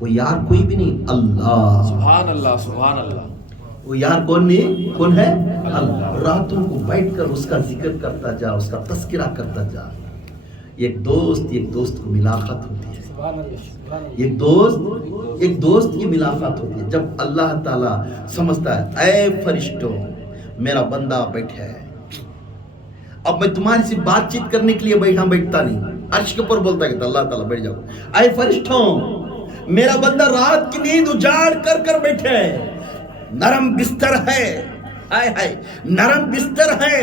وہ یار کوئی بھی نہیں، اللہ، سبحان اللہ، سبحان اللہ۔ وہ یار کون ہے؟ اللہ۔ راتوں کو بیٹھ کر اس کا ذکر کرتا جا، اس کا تذکرہ کرتا جا۔ ایک دوست کو ملاقات ہوتی ہے، ایک دوست کی ملاقات ہوتی ہے جب اللہ تعالیٰ سمجھتا ہے اے فرشتوں میرا بندہ بیٹھا ہے، اب میں تمہاری سے بات چیت کرنے کے لیے بیٹھتا نہیں، عرش کے اوپر بولتا ہے کہ اللہ تعالیٰ بیٹھ جاؤ، اے فرشتوں میرا بندہ رات کی نیند اجاڑ کر بیٹھے ہے، نرم بستر ہے، ہائے نرم بستر ہے،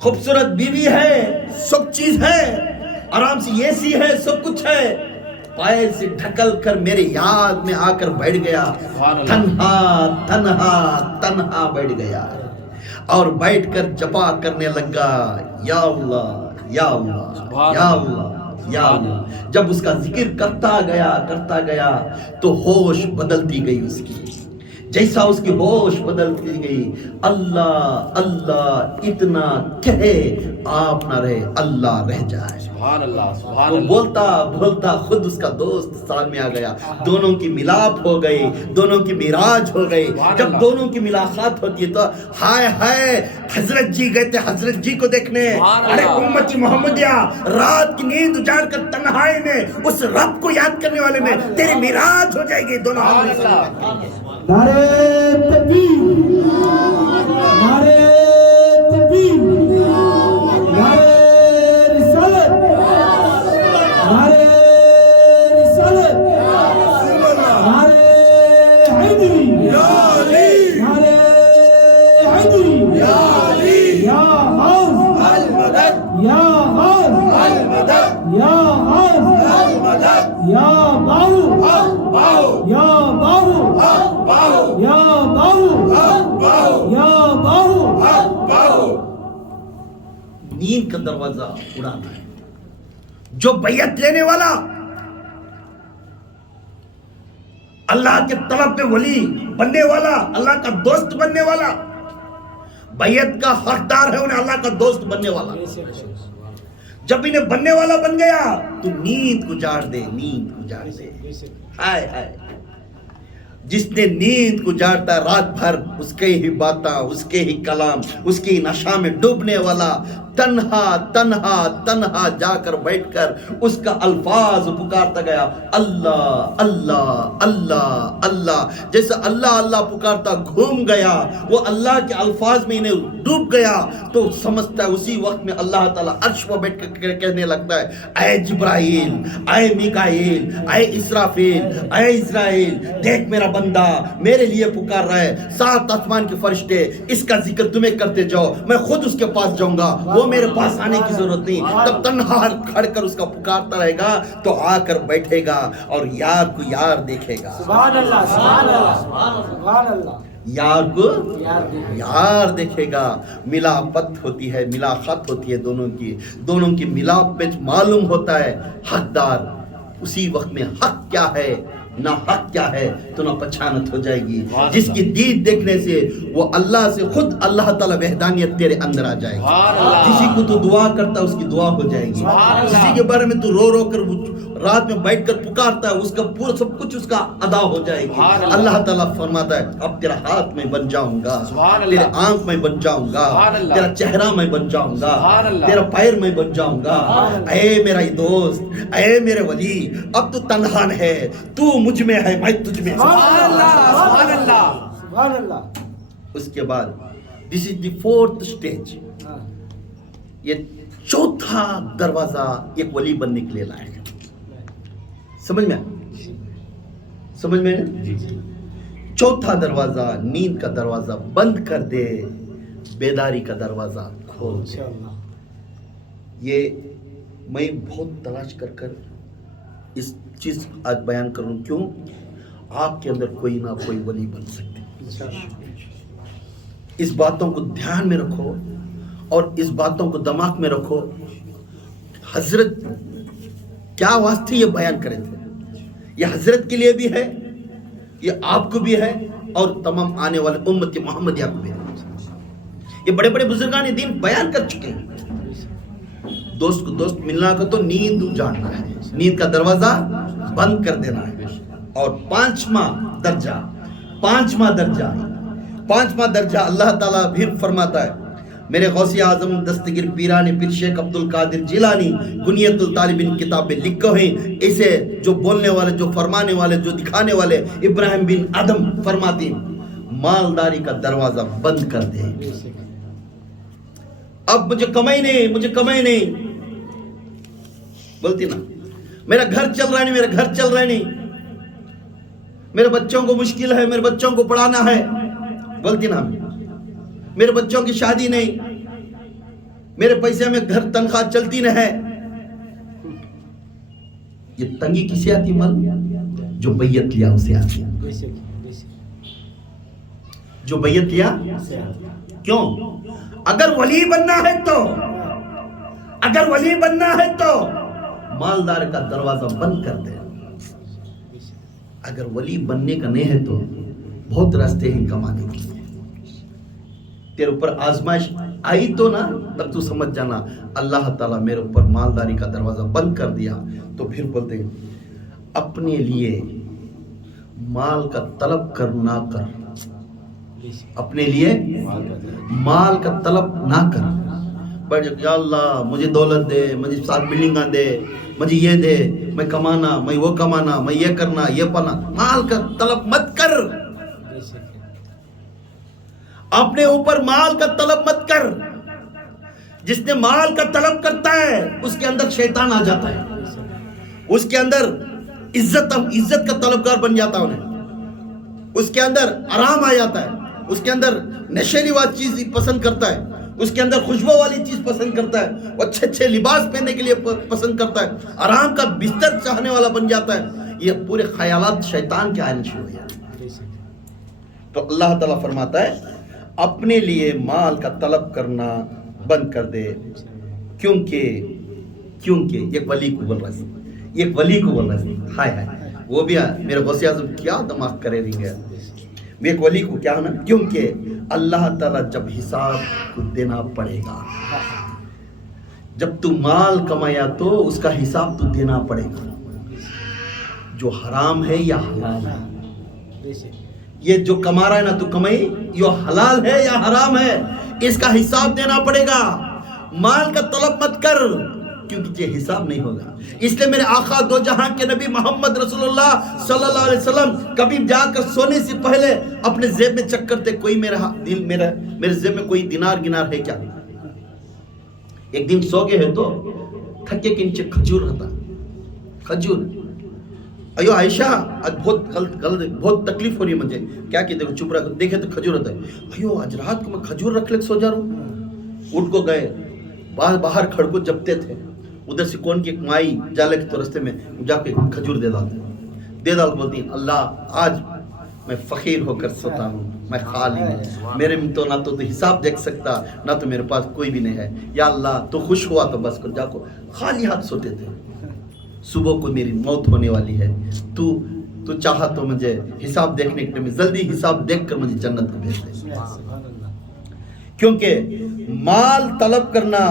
خوبصورت بیوی ہے، سب چیز ہے، آرام سے اے سی ہے، سب کچھ ہے، پائے سے ڈھکل کر میرے یاد میں آ کر بیٹھ گیا، تنہا بیٹھ گیا، اور بیٹھ کر جپا کرنے لگا یا اللہ یا اللہ یا اللہ یا اللہ. جب اس کا ذکر کرتا گیا تو ہوش بدلتی گئی اس کی. جیسا اس کی ہوش بدلتی گئی اللہ اللہ اتنا کہے آپ نہ رہے اللہ رہ جائے. سبحان اللہ سبحان وہ اللہ. بولتا خود اس کا دوست سامنے آ گیا. دونوں کی ملاپ ہو گئی, دونوں کی معراج ہو گئی. جب دونوں کی ملاقات ہوتی ہے تو ہائے ہائے حضرت جی گئے تھے حضرت جی کو دیکھنے. ارے امتی محمدیہ رات کی نیند اجاڑ کر تنہائی میں اس رب کو یاد کرنے والے میں تیری معراج ہو جائے گی. دونوں نعرے تکبیر نعرے تکبیر نعرے رسالت نعرے رسالت نعرے حیدری نعرے حیدری یا غوث المدد یا غوث المدد یا غوث المدد یا باہو یا باہو یا باہو یا باہو. نیند کا دروازہ اڑانا ہے. جو بیعت لینے والا اللہ کے طلب میں ولی بننے والا اللہ کا دوست بننے والا بیعت کا حقدار ہے انہیں اللہ کا دوست بننے والا. جب انہیں بننے والا بن گیا تو نیند گزار دے نیند گزار دے. ہائے ہائے جس نے نیند گزارتا رات بھر اس کے ہی باتاں اس کے ہی کلام اس کی نشا میں ڈوبنے والا تنہا جا کر بیٹھ کر اس کا الفاظ پکارتا گیا اللہ اللہ اللہ اللہ. جیسے اللہ اللہ پکارتا گھوم گیا وہ اللہ کے الفاظ میں انہیں ڈوب گیا تو سمجھتا ہے اسی وقت میں اللہ تعالیٰ عرش پر بیٹھ کر کہنے لگتا ہے اے جبرائیل اے میکائیل اے اسرافیل اے اسرائیل دیکھ میرا بندہ میرے لیے پکار رہا ہے. 7 آسمان کے فرشتے اس کا ذکر تمہیں کرتے جاؤ میں خود اس کے پاس جاؤں گا وہ میرے پاس آنے کی ضرورت نہیں. تب تنہا کھڑ کر اس کا پکارتا رہے گا تو آ کر بیٹھے گا اور یار کو یار دیکھے گا. سبحان اللہ سبحان اللہ سبحان اللہ. یار کو یار دیکھے گا. ملاقات ہوتی ہے ملاقات ہوتی ہے دونوں کی ملاپ میں معلوم ہوتا ہے حقدار. اسی وقت میں حق کیا ہے نہ حق کیا ہے تو نہ پہچانت ہو جائے گی. جس کی دید دیکھنے سے وہ اللہ سے خود اللہ تعالیٰ وحدانیت تیرے اندر آ جائے گی. کسی کو تو دعا کرتا اس کی دعا ہو جائے گی. کسی کے بارے میں تو رو کر رات میں بیٹھ کر پکارتا ہے اس کا پورا سب کچھ اس کا ادا ہو جائے گی. اللہ تعالیٰ فرماتا ہے اب تیرا ہاتھ میں بن جاؤں گا تیرے آنکھ میں بن جاؤں گا تیرا چہرہ میں بن جاؤں گا تیرا پیر میں بن جاؤں گا. اے میرا دوست اے میرے ولی اب تو تنہا ہے تو مجھ میں ہے میں تجھ میں. سبحان اللہ سبحان اللہ. اس کے بعد this is the 4th stage. یہ چوتھا دروازہ ایک ولی بننے کے لیے لائے گا. سمجھ میں چوتھا دروازہ نیند کا دروازہ بند کر دے بیداری کا دروازہ کھول دے. یہ میں بہت تلاش کر اس چیز آج بیان کروں کیوں آپ کے اندر کوئی نہ کوئی ولی بن سکتے. اس باتوں کو دھیان میں رکھو اور اس باتوں کو دماغ میں رکھو. حضرت کیا واسطے یہ بیان کرے تھے یہ حضرت کے لیے بھی ہے یہ آپ کو بھی ہے اور تمام آنے والے امت محمدیہ کو بھی ہے. یہ بڑے بڑے بزرگان دین بیان کر چکے ہیں. دوست کو دوست ملنا کا تو نیند اجاڑنا ہے نیند کا دروازہ بند کر دینا ہے. اور پانچواں درجہ اللہ تعالیٰ بھی فرماتا ہے میرے غوث اعظم دستگیر پیران پیر شیخ عبد القادر جیلانی کنیت الطالبین کتاب میں لکھے ہیں. اسے جو بولنے والے جو فرمانے والے جو دکھانے والے ابراہیم بن ادم فرماتے مالداری کا دروازہ بند کر دے. اب مجھے کمائی نہیں بولتی نا میرا گھر چل رہا نہیں میرے بچوں کو مشکل ہے میرے بچوں کو پڑھانا ہے بولتی نا میرے بچوں کی شادی نہیں میرے پیسے میں گھر تنخواہ چلتی نہ ہے. یہ تنگی کسے آتی مل جو بیعت لیا اسے آتی. جو بیعت کیا کیوں؟ اگر ولی بننا ہے تو مالدار کا دروازہ بند کر دے. اگر ولی بننے کا نہیں ہے تو بہت راستے ہیں کمانے کے. تیرے اوپر آزمائش آئی تو نا تب تو سمجھ جانا اللہ تعالیٰ میرے اوپر مالداری کا دروازہ بند کر دیا. تو پھر بولتے ہیں اپنے لیے مال کا طلب کر نہ کر. اپنے لیے مال کا طلب نہ کر. بیٹھ یا اللہ مجھے دولت دے, مجھے 7 بلڈنگاں دے, مجھے یہ دے, میں کمانا, میں وہ کمانا, میں یہ کرنا, یہ پانا. مال کا طلب مت کر. اپنے اوپر مال کا طلب مت کر. جس نے مال کا طلب کرتا ہے اس کے اندر شیطان آ جاتا ہے, اس کے اندر عزت کا طلبگار بن جاتا ہے, اس کے اندر آرام آ جاتا ہے, اس کے اندر نشیلی والی چیز پسند کرتا ہے, اس کے اندر خوشبو والی چیز پسند کرتا ہے, وہ اچھے لباس پہننے کے لیے پسند کرتا ہے, آرام کا بستر چاہنے والا بن جاتا ہے. یہ پورے خیالات شیطان کے آنے شروع ہو جاتے ہیں. تو اللہ تعالیٰ فرماتا ہے اپنے لیے مال کا طلب کرنا بند کر دے. کیونکہ ایک ولی کو بول رہا ہے, ہائے وہ بھی میرے غوث اعظم کیا دماغ کرے رہیں گے. ایک ولی کو کیا ہونا, کیونکہ اللہ تعالیٰ جب حساب کو دینا پڑے گا, جب تو مال کمایا تو اس کا حساب تو دینا پڑے گا. جو حرام ہے یا حلال ہے, یہ جو کما رہا ہے نا تو کمائی, یہ حلال ہے یا حرام ہے, اس کا حساب دینا پڑے گا. مال کا طلب مت کر کیونکہ یہ حساب نہیں ہوگا. اس لیے میرے آقا دو جہاں کے نبی محمد رسول اللہ صلی اللہ علیہ وسلم کبھی جا کر سونے سے پہلے اپنے جیب میں چیک کرتے کوئی میرے جیب میں کوئی دینار ہے کیا. ایک دن سو گئے ہیں تو تھکے کے نیچے کھجور رہتا, کھجور. ایو عائشہ آج بہت تکلیف ہو رہی ہے مجھے, کیا کہ دیکھو چپ رہا, دیکھے تو کھجور رہتا ہے. ایو آج رات کو میں کھجور رکھ لے سو جا رہا ہوں. اٹھ کو گئے, باہر کھڑکو جپتے تھے, ادھر سے کون کی ایک مائی جالے کے تو رستے میں جا کے کھجور دے ڈال بولتی ہیں اللہ آج میں فقیر ہو کر سوتا ہوں, میں خالی ہوں, میرے میں تو نہ تو حساب دیکھ سکتا نہ تو میرے پاس کوئی بھی نہیں ہے. یا اللہ تو خوش ہوا تو بس کر جا کو. خالی ہاتھ سوتے تھے. صبح کو میری موت ہونے والی ہے, تو چاہا تو مجھے حساب دیکھنے کے لیے جلدی حساب دیکھ کر مجھے جنت کو بھیج دے. کیونکہ مال طلب کرنا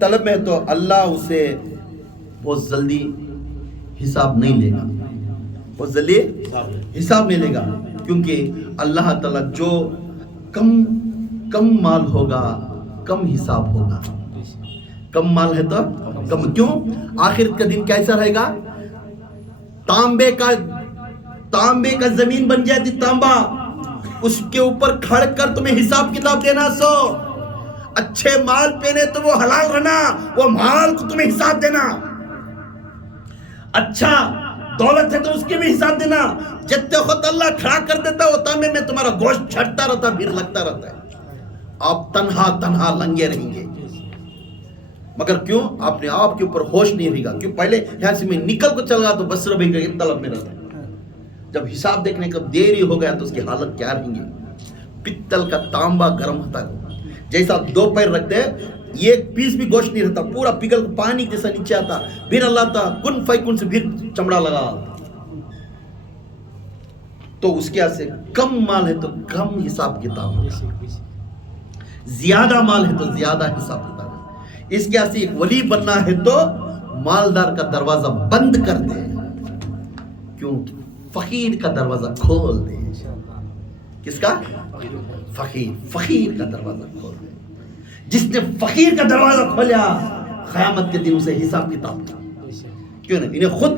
طلب میں تو اللہ اسے بہت جلدی حساب نہیں لے گا, بہت جلدی حساب نہیں لے گا. کیونکہ اللہ تعالیٰ جو کم مال ہوگا کم حساب ہوگا. کم مال ہے تو کم, کیوں؟ آخرت کا دن کیسا رہے گا؟ تانبے کا زمین بن جاتی, تانبا, اس کے اوپر کھڑ کر تمہیں حساب کتاب دینا. سو اچھے مال پہنے تو وہ حلال رہنا, وہ مال کو تمہیں حساب دینا. اچھا دولت ہے تو اس کے بھی حساب دینا. جتنے خود اللہ کھڑا کر دیتا وہ تانبے میں تمہارا گوشت چھڑتا رہتا, بھیر لگتا رہتا ہے. آپ تنہا لنگے رہیں گے. مگر کیوں؟ آپ نے آپ کے اوپر ہوش نہیں رہے گا. کیوں؟ پہلے یہاں سے میں نکل کو چل گا تو بس ربی کا طلب میں رہتا ہے. جب حساب دیکھنے کا دیری ہو گیا تو اس کی حالت کیا رہیں گی؟ پتل کا تانبا گرم ہوتا ہے, جیسا 2 پیر رکھتے ہیں, ایک پیس بھی گوشت نہیں رہتا, پورا پگل پانی جیسا نیچے آتا, پھر اللہ تا کن فیکن سے پھر چمڑا لگا. تو اس کے سے کم مال ہے تو کم حساب کتاب ہوگا, زیادہ مال ہے تو زیادہ حساب کتاب. اس کے سے ایک ولی بننا ہے تو مالدار کا دروازہ بند کر دے, کیوں؟ فقیر کا دروازہ کھول دے. کس کا؟ فقیر کا دروازہ کھول دے. جس نے فقیر کا دروازہ کھولیا قیامت کے دن اسے حساب کتاب تھا. کیوں نہیں؟ انہیں خود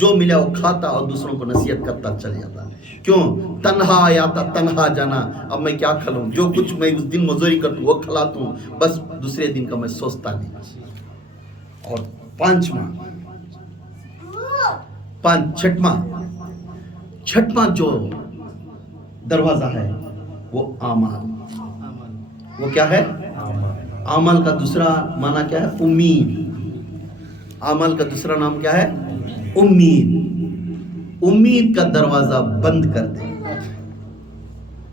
جو ملا وہ کھاتا اور دوسروں کو نصیحت کرتا چل جاتا. کیوں؟ تنہا آتا تنہا جانا, اب میں کیا کھلاؤں, جو کچھ میں اس دن مزدوری کرتا ہوں وہ کھلاتا ہوں, بس دوسرے دن کا میں سوچتا نہیں. اور چھٹواں جو دروازہ ہے وہ اعمال. وہ کیا ہے؟ عمل کا دوسرا معنی کیا ہے؟ امید. عمل کا دوسرا نام کیا ہے؟ امید. امید کا دروازہ بند کر دے.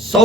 100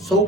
100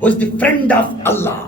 who is the friend of Allah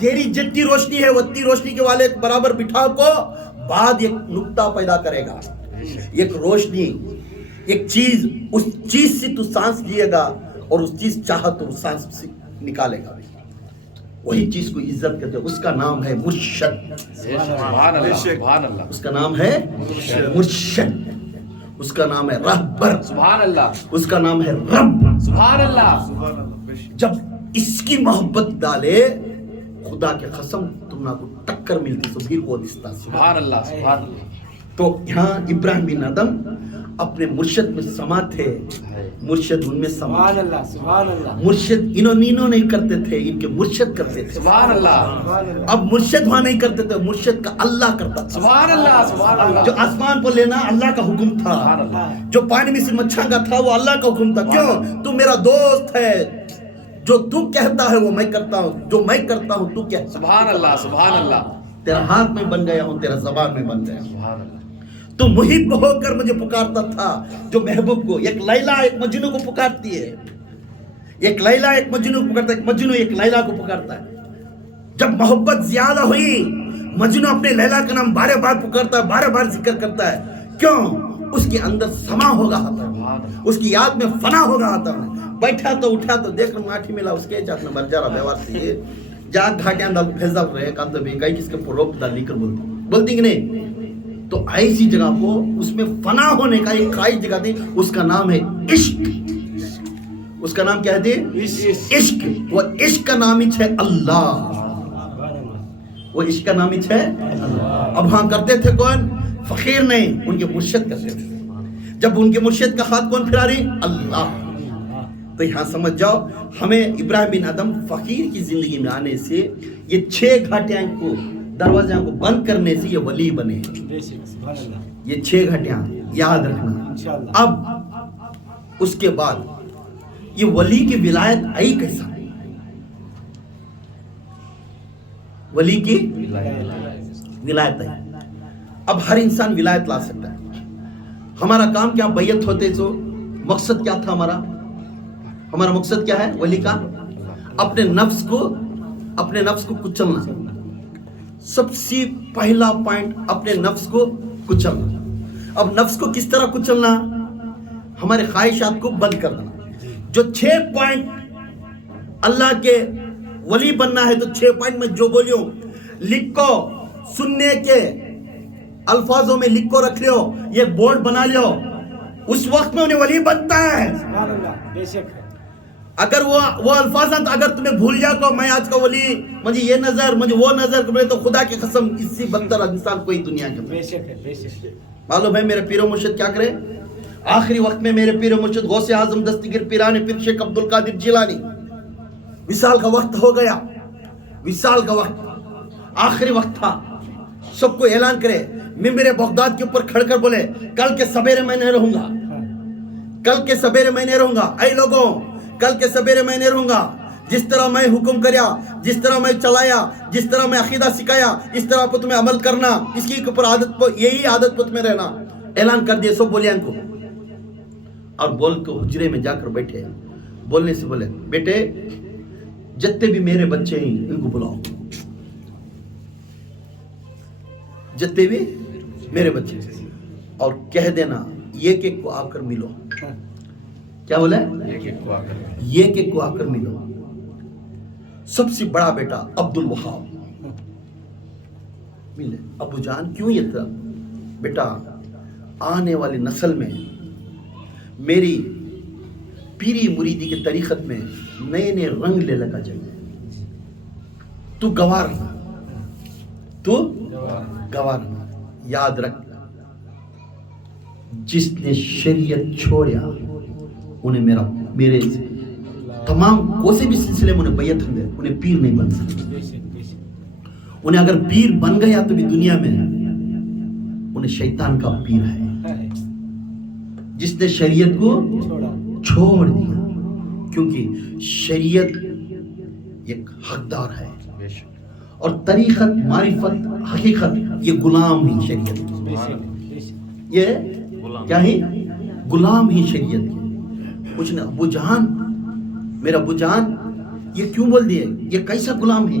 تیری جتنی روشنی ہے اتنی روشنی کے والے برابر بٹھا کو بعد ایک نقطہ پیدا کرے گا، ایک روشنی، ایک چیز، اس چیز سے تو سانس لیے گا اور اس چیز چاہا تو سانس سے نکالے گا، وہی چیز کو عزت کہتے ہیں، اس کا نام ہے مرشد، سبحان اللہ سبحان اللہ اس کا نام ہے مرشد، اس کا نام ہے رہبر، سبحان اللہ اس کا نام ہے رب۔ سبحان اللہ جب اس کی محبت ڈالے خدا کے قسم تم نہ کو ٹکر ملتی تو بھی کو دستا۔ سبحان اللہ سبحان اللہ تو یہاں ابراہیم بن ادم اپنے مرشد میں سما تھے، مرشد ان میں سما، سبحان اللہ سبحان اللہ مرشد انہوں نہیں کرتے تھے، ان کے مرشد کرتے تھے۔ سبحان اللہ سبحان اللہ اب مرشد وہاں نہیں کرتے تھے، مرشد کا اللہ کرتا تھا۔ سبحان اللہ سبحان اللہ جو آسمان پر لینا اللہ کا حکم تھا، سبحان اللہ جو پانی میں سے مچھانگا تھا وہ اللہ کا حکم تھا۔ کیوں؟ تو میرا دوست ہے، جو تو کہتا ہے وہ میں کرتا ہوں، جو میں کرتا ہوں تو کہتا ہے۔ سبحان اللہ سبحان اللہ تیرا ہاتھ میں بن گیا ہوں، تیرا زبان میں بن گیا ہوں۔ سبحان اللہ تو محب ہو کر مجھے پکارتا تھا، جو محبوب کو، ایک لیلا ایک مجنو کو پکارتی ہے، ایک لیلا ایک مجنو کو پکارتا ہے، ایک مجنو ایک لیلا کو پکارتا ہے۔ جب محبت زیادہ ہوئی مجنو اپنے لیلا کا نام بارے بار پکارتا ہے، بارے بار ذکر کرتا ہے۔ کیوں؟ اس کے اندر سما ہو رہا تھا، اس کی یاد میں فنا ہو رہا تھا۔ بیٹھا تو اٹھا تو دیکھ رہا ماٹھی ملا اس کے جات میں مر جا رہا بیوار سے یہ جات گھاٹے اندر بھیجا رہے کام تو بھی کئی کس کے پروپ ڈال کر بولتی کہ نہیں۔ تو ایسی جگہ کو اس میں فنا ہونے کا ایک خاص جگہ تھی، اس کا نام ہے عشق۔ اس کا نام کیا ہے؟ عشق۔ وہ عشق کا نام ہی ہے اللہ، وہ عشق کا نام ہی ہے اللہ۔ اب ہاں کرتے تھے کون؟ فقیر نہیں، ان کے مرشد کرتے تھے۔ جب ان کے مرشد کا ہاتھ کون پھیلا رہی؟ اللہ۔ تو یہاں سمجھ جاؤ ہمیں ابراہیم بن ادم فقیر کی زندگی میں آنے سے یہ 6 گھاٹیاں کو، دروازوں کو بند کرنے سے یہ ولی بنے ہیں۔ سبحان اللہ یہ 6 گھاٹیاں یاد رکھنا۔ انشاءاللہ۔ اب اس کے بعد یہ ولی کی ولایت آئی کیسا؟ ولی کی ولایت آئی۔ اب ہر انسان ولایت لا سکتا ہے۔ ہمارا کام کیا؟ بیعت ہوتے تو مقصد کیا تھا ہمارا مقصد کیا ہے ولی کا؟ اپنے نفس کو کچلنا۔ سب سے پہلا پوائنٹ اپنے نفس کو کچلنا۔ اب نفس کو کس طرح کچلنا؟ ہمارے خواہشات کو بند کرنا۔ جو 6 پوائنٹ اللہ کے ولی بننا ہے تو 6 پوائنٹ میں جو بولیوں لکھو، سننے کے الفاظوں میں لکھو رکھ لیو، یہ بورڈ بنا لیو، اس وقت میں انہیں ولی بنتا ہے۔ سبحان اللہ بے شک ہے۔ اگر وہ الفاظ اگر تمہیں بھول جاؤ کہ میں آج کا ولی، مجھے یہ نظر مجھے وہ نظر کرے، تو خدا کی قسم اس سے بدتر انسان کوئی دنیا کے بے شک ہے بے شک ہے۔ معلوم ہے میرے پیر و مرشد کیا کرے؟ آخری وقت میں میرے پیر و مرشد غوث اعظم دستگیر پیران پیر شیخ عبد القادر جیلانی وصال کا وقت ہو گیا، وصال کا وقت آخری وقت تھا، سب کو اعلان کرے، ممبر بغداد کے اوپر کھڑ کر بولے کل کے سبیرے میں نہیں رہوں گا، کل کے سبیرے میں نہیں رہوں گا، اے لوگوں کل کے سبیرے میں نہیں رہوں گا، جس طرح میں حکم کریا، جس طرح میں چلایا، جس طرح میں عقیدہ سکھایا، اس طرح پر تمہیں عمل کرنا، اس کی اوپر عادت پر، یہی عادت پر تمہیں رہنا۔ اعلان کر دیا سب بولیاں کو، اور بول کو حجرے میں جا کر بیٹھے، بولنے سے بولے بیٹے جتنے بھی میرے بچے ہیں ان کو بلاؤ، جتنے بھی میرے بچے، اور کہہ دینا یہ کہ کو آ کر ملو۔ کیا بولا؟ یہ کہ کو آ کر ملو۔ سب سے بڑا بیٹا عبد الوہاب ملے، ابو جان کیوں یہ تھا؟ بیٹا آنے والی نسل میں میری پیری مریدی کے طریقت میں نئے نئے رنگ لے لگا جائے، تو گوار نہ، تو گوار نہ۔ یاد رکھ جس نے شریعت چھوڑیا انہیں میرے تمام کوسے بھی سلسلے میں انہیں بیعت ہوں گے، انہیں پیر نہیں بن سکتے۔ انہیں اگر پیر بن گیا تو بھی دنیا میں انہیں شیطان کا پیر ہے، جس نے شریعت کو چھوڑ دیا، کیونکہ شریعت ایک حقدار ہے اور طریقت معرفت حقیقت یہ غلام ہی شریعت، یہ کیا ہے؟ غلام ہی شریعت کے۔ کچھ نے ابو جان، میرا ابو جان یہ کیوں بول دیے؟ یہ کیسا غلام ہے؟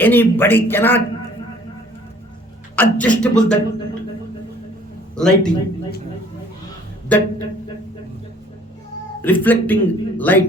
Anybody cannot adjustable that lighting, that reflecting light,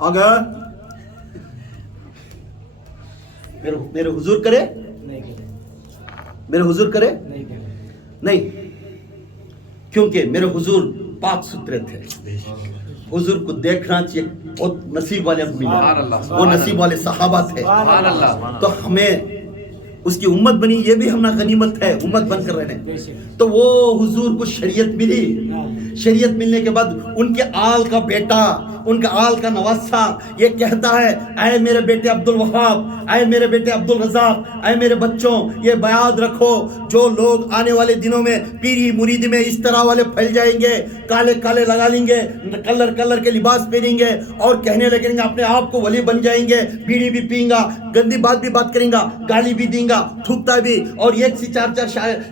اگر میرے حضور کرے نہیں کرے میرے حضور کرے نہیں کرے نہیں، کیونکہ میرے حضور پاک ستھرے تھے. حضور کو دیکھنا چاہیے، بہت نصیب والے آدمی سبحان ہیں، اللہ، وہ نصیب والے صحابہ تھے. سبحان اللہ. تو ہمیں اس کی امت بنی، یہ بھی ہمارا غنیمت ہے، امت بن کر رہنے. تو وہ حضور کو شریعت ملی، شریعت ملنے کے بعد ان کے آل کا بیٹا، ان کا آل کا نواسا یہ کہتا ہے اے میرے بیٹے عبد الوہاب، اے میرے بیٹے عبد الرزاق، اے میرے بچوں یہ بیعت رکھو، جو لوگ آنے والے دنوں میں پیری مرید میں اس طرح والے پھیل جائیں گے، کالے کالے لگا لیں گے، کلر کے لباس پہنیں گے اور کہنے لگیں گے اپنے آپ کو ولی بن جائیں گے، بیڑی بھی پئیں گا، گندی بات بھی بات کریں گا، گالی بھی دیں گا، تھوکتا بھی، اور ایک سی چار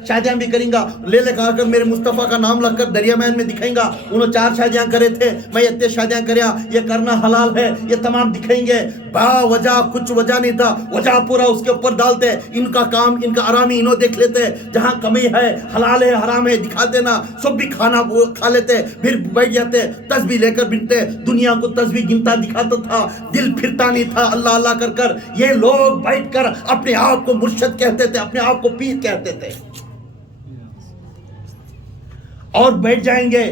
شادیاں بھی کریں گا، لے کر میرے مصطفیٰ کا نام لکھ کر دریا مین میں دکھائیں گا انہوں 4 شادیاں کرے تھے، میں اتنے شادیاں کریا، یہ کرنا حلال ہے، یہ تمام دکھائیں گے. با وجہ کچھ وجہ نہیں تھا، وجہ پورا اس کے اوپر ڈالتے. ان کا کام، ان کا آرامی انہوں دیکھ لیتے، جہاں کمی ہے، حلال ہے حرام ہے دکھا دینا، سب بھی کھانا کھا لیتے، پھر بیٹھ جاتے، تسبیح لے کر بنتے، دنیا کو تسبیح گنتا دکھاتا تھا، دل پھرتا نہیں تھا اللہ اللہ کر کر. یہ لوگ بیٹھ کر اپنے آپ کو مرشد کہتے تھے، اپنے آپ کو پیر کہتے تھے، اور بیٹھ جائیں گے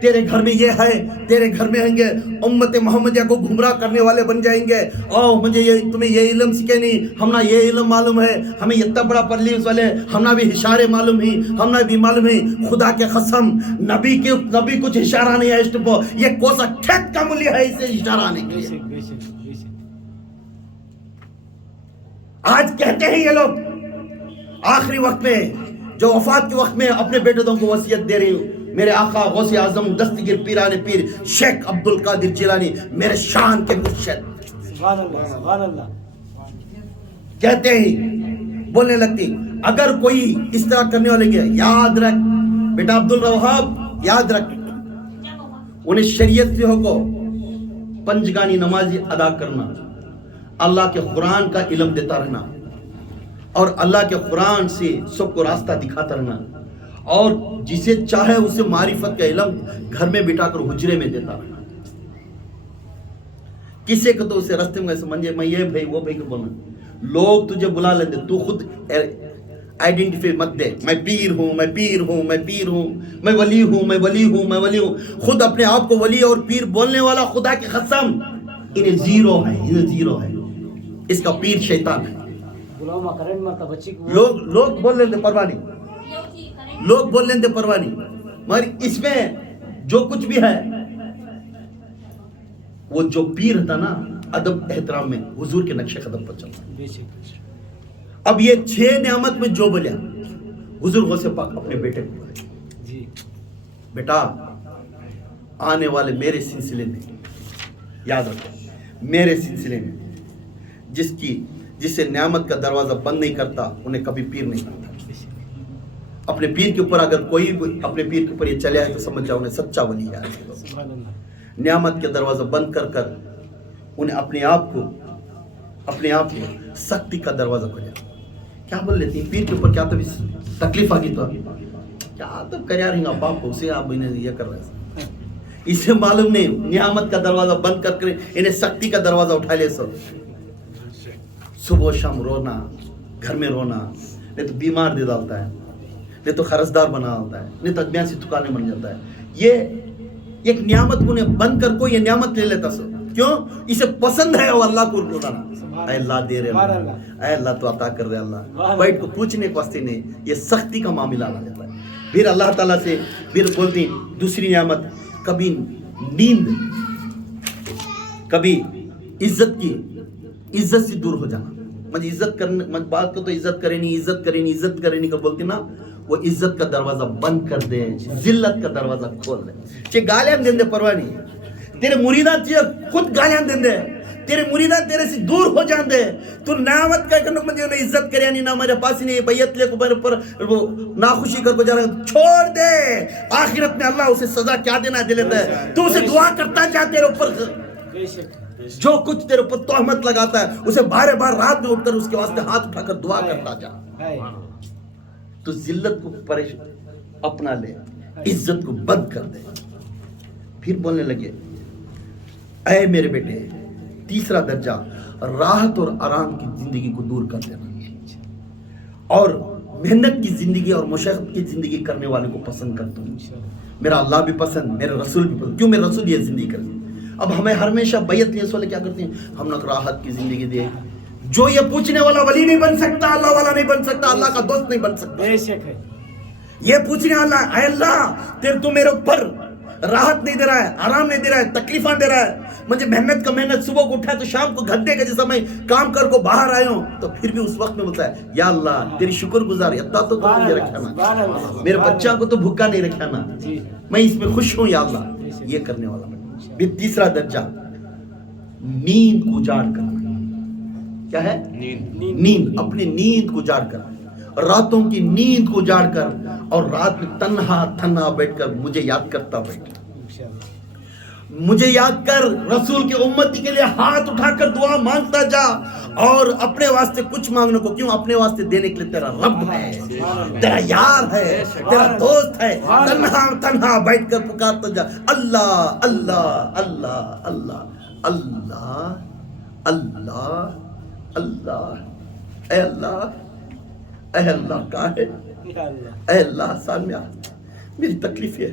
تیرے گھر میں یہ ہے، تیرے گھر میں آئیں گے امت محمدیہ کو گمراہ کرنے والے بن جائیں گے. او مجھے یہ تمہیں یہ علم سکھے نہیں، ہمنا یہ علم معلوم ہے، ہمیں اتنا بڑا پرلیس والے، ہمنا بھی اشارے معلوم ہی، ہمنا بھی معلوم ہی. خدا کے قسم نبی کچھ اشارہ نہیں ہے، اسٹپو یہ کوسا کھیت کا ملی ہے اسے اشارہ آنے کے لیے. آج کہتے ہیں یہ لوگ آخری وقت میں، جو وفات کے وقت میں اپنے بیٹوں کو وصیت دے رہی ہوں، میرے آقا غوث اعظم دستگیر پیران پیر شیخ عبد القادر جیلانی میرے شان کے مرشد، سبحان اللہ سبحان اللہ. کہتے ہی بولنے لگتی اگر کوئی اس طرح کرنے والے گیا، یاد رکھ بیٹا عبد الوہاب، یاد رکھ انہیں شریعت سے ہو کو پنجگانی نماز ادا کرنا، اللہ کے قرآن کا علم دیتا رہنا، اور اللہ کے قرآن سے سب کو راستہ دکھاتا رہنا، اور جسے چاہے اسے معرفت کا علم گھر میں بٹھا کر حجرے میں دیتا رہنا. کسی کو تو اسے راستے میں سمجھے میں یہ بھائی وہ بھائی کو بولنا، لوگ تجھے بلا لیتے، تو خود آئیڈینٹیفائی مت دے، میں پیر ہوں، میں پیر ہوں، میں پیر ہوں، میں ولی ہوں، میں ولی ہوں، میں ولی ہوں. خود اپنے آپ کو ولی اور پیر بولنے والا خدا کی قسم انہیں زیرو ہے، انہیں زیرو ہے. اس کا پیر شیطان ہے. لوگ بول لیتے پرواہ نہیں، لوگ بول لیتے پرواہ نہیں، مگر اس میں جو کچھ بھی ہے وہ جو پیر تھا نا ادب احترام میں حضور کے نقش قدم پر چلتا. اب یہ 6 نعمت میں جو بولیا حضور غوث پاک اپنے بیٹے کو بولے، بیٹا آنے والے میرے سلسلے میں یاد رکھو، میرے سلسلے میں جس سے نعمت کا دروازہ بند نہیں کرتا انہیں کبھی پیر نہیں کرتا. اپنے پیر کے اوپر اگر کوئی اپنے پیر کے اوپر یہ چلے آئے تو سمجھ جاؤ انہیں سچا ولی ہے. نعمت کے دروازہ بند کر کر انہیں اپنے آپ کو سختی کا دروازہ کھولا. کیا بول لیتی پیر کے اوپر، کیا تو تکلیف آگی تو کیا تو کریا رہیں گا باپ کو اسے آپ انہیں یہ کر رہے ہیں، اسے معلوم نہیں نعمت کا دروازہ بند کر کر انہیں سختی کا دروازہ اٹھا لے. سب صبح شام رونا، گھر میں رونا، نہیں تو بیمار دے ڈالتا ہے، نہیں تو خرچدار بنا ڈالتا ہے، نہیں تو ادمیان سے تھکانے بن جاتا ہے. یہ ایک نعمت کو بند کر کو یہ نعمت لے لیتا سو، کیوں؟ اسے پسند ہے وہ اللہ کو رونا. اے اللہ دے رہے اللہ، اے اللہ تو عطا کر رہے اللہ، بیٹھ کو پوچھنے کو واسطے نہیں، یہ سختی کا معاملہ آ جاتا ہے. پھر اللہ تعالیٰ سے پھر بولتی دوسری نعمت، کبھی نیند، کبھی عزت سے دور ہو جانا. مجھے عزت کرنے بات کو تو عزت کرے نہیں کا بولتی نا، وہ عزت کا دروازہ بند کر دے، ذلت کا دروازہ کھول دے. چاہے گالیاں دیں دے پرواہ نہیں، تیرے مریدان خود گالیاں دیں دے، تیرے مریدان تیرے سے دور ہو جان دے. تو نعمت کا کہ مجھے انہیں عزت کریا نہیں، نہ میرے پاس ہی نہیں، بیعت لے کو میرے پر ناخوشی کر کو جا رہا، چھوڑ دے. آخرت میں اللہ اسے سزا کیا دینا دے لیتا ہے. تو اسے دعا کرتا جا، تیرے اوپر جو کچھ تیرے اوپر تہمت لگاتا ہے اسے بار بار رات میں اٹھ کر اس کے واسطے ہاتھ اٹھا کر دعا کرتا جا. تو ذلت کو اپنا لے، عزت کو بند کر دے. پھر بولنے لگے اے میرے بیٹے، تیسرا درجہ راحت اور آرام کی زندگی کو دور کر دینا اور محنت کی زندگی اور مشقت کی زندگی کرنے والے کو پسند کرتا ہوں. میرا اللہ بھی پسند، میرے رسول بھی پسند. کیوں میرے رسول یہ زندگی کرتے ہیں؟ اب ہمیں ہمیشہ بیعت لینے والے کیا کرتے ہیں؟ ہم لوگ راحت کی زندگی دے. جو یہ پوچھنے والا ولی نہیں بن سکتا، اللہ والا نہیں بن سکتا، اللہ کا دوست نہیں بن سکتا. بے شک ہے. یہ پوچھنے والا، اے اللہ تو میرے اوپر راحت نہیں دے رہا ہے، آرام نہیں دے رہا ہے، تکلیفاں دے رہا ہے، مجھے محنت کا محنت صبح کو اٹھا تو شام کو گھنٹے کا جیسا میں کام کر کو باہر آیا ہوں، تو پھر بھی اس وقت میں بولتا ہے یا اللہ تیری شکر گزار، اتنا تو مجھے رکھا نا، میرے بچہ کو تو بھوکا نہیں رکھا نا، میں اس میں خوش ہوں یا اللہ. یہ کرنے والا. پھر تیسرا درجہ نیند کو اجاڑ کرنا. کیا ہے؟ نیند. اپنی نیند کو اجاڑ کرنا، راتوں کی نیند کو اجاڑ کر اور رات میں تنہا بیٹھ کر مجھے یاد کرتا بیٹھ. مجھے یاد کر، رسول کی امتی کے لیے ہاتھ اٹھا کر دعا مانگتا جا اور اپنے واسطے کچھ مانگنے کو کیوں، اپنے واسطے دینے کے لیے تیرا رب ہے، تیرا یار ہے، تیرا دوست ہے. تنہا بیٹھ کر پکارتا جا اللہ اللہ اللہ اللہ اللہ اللہ اللہ. اے اللہ، اے اللہ کہاں ہے؟ اے اللہ سامنے آ، میری تکلیف ہے،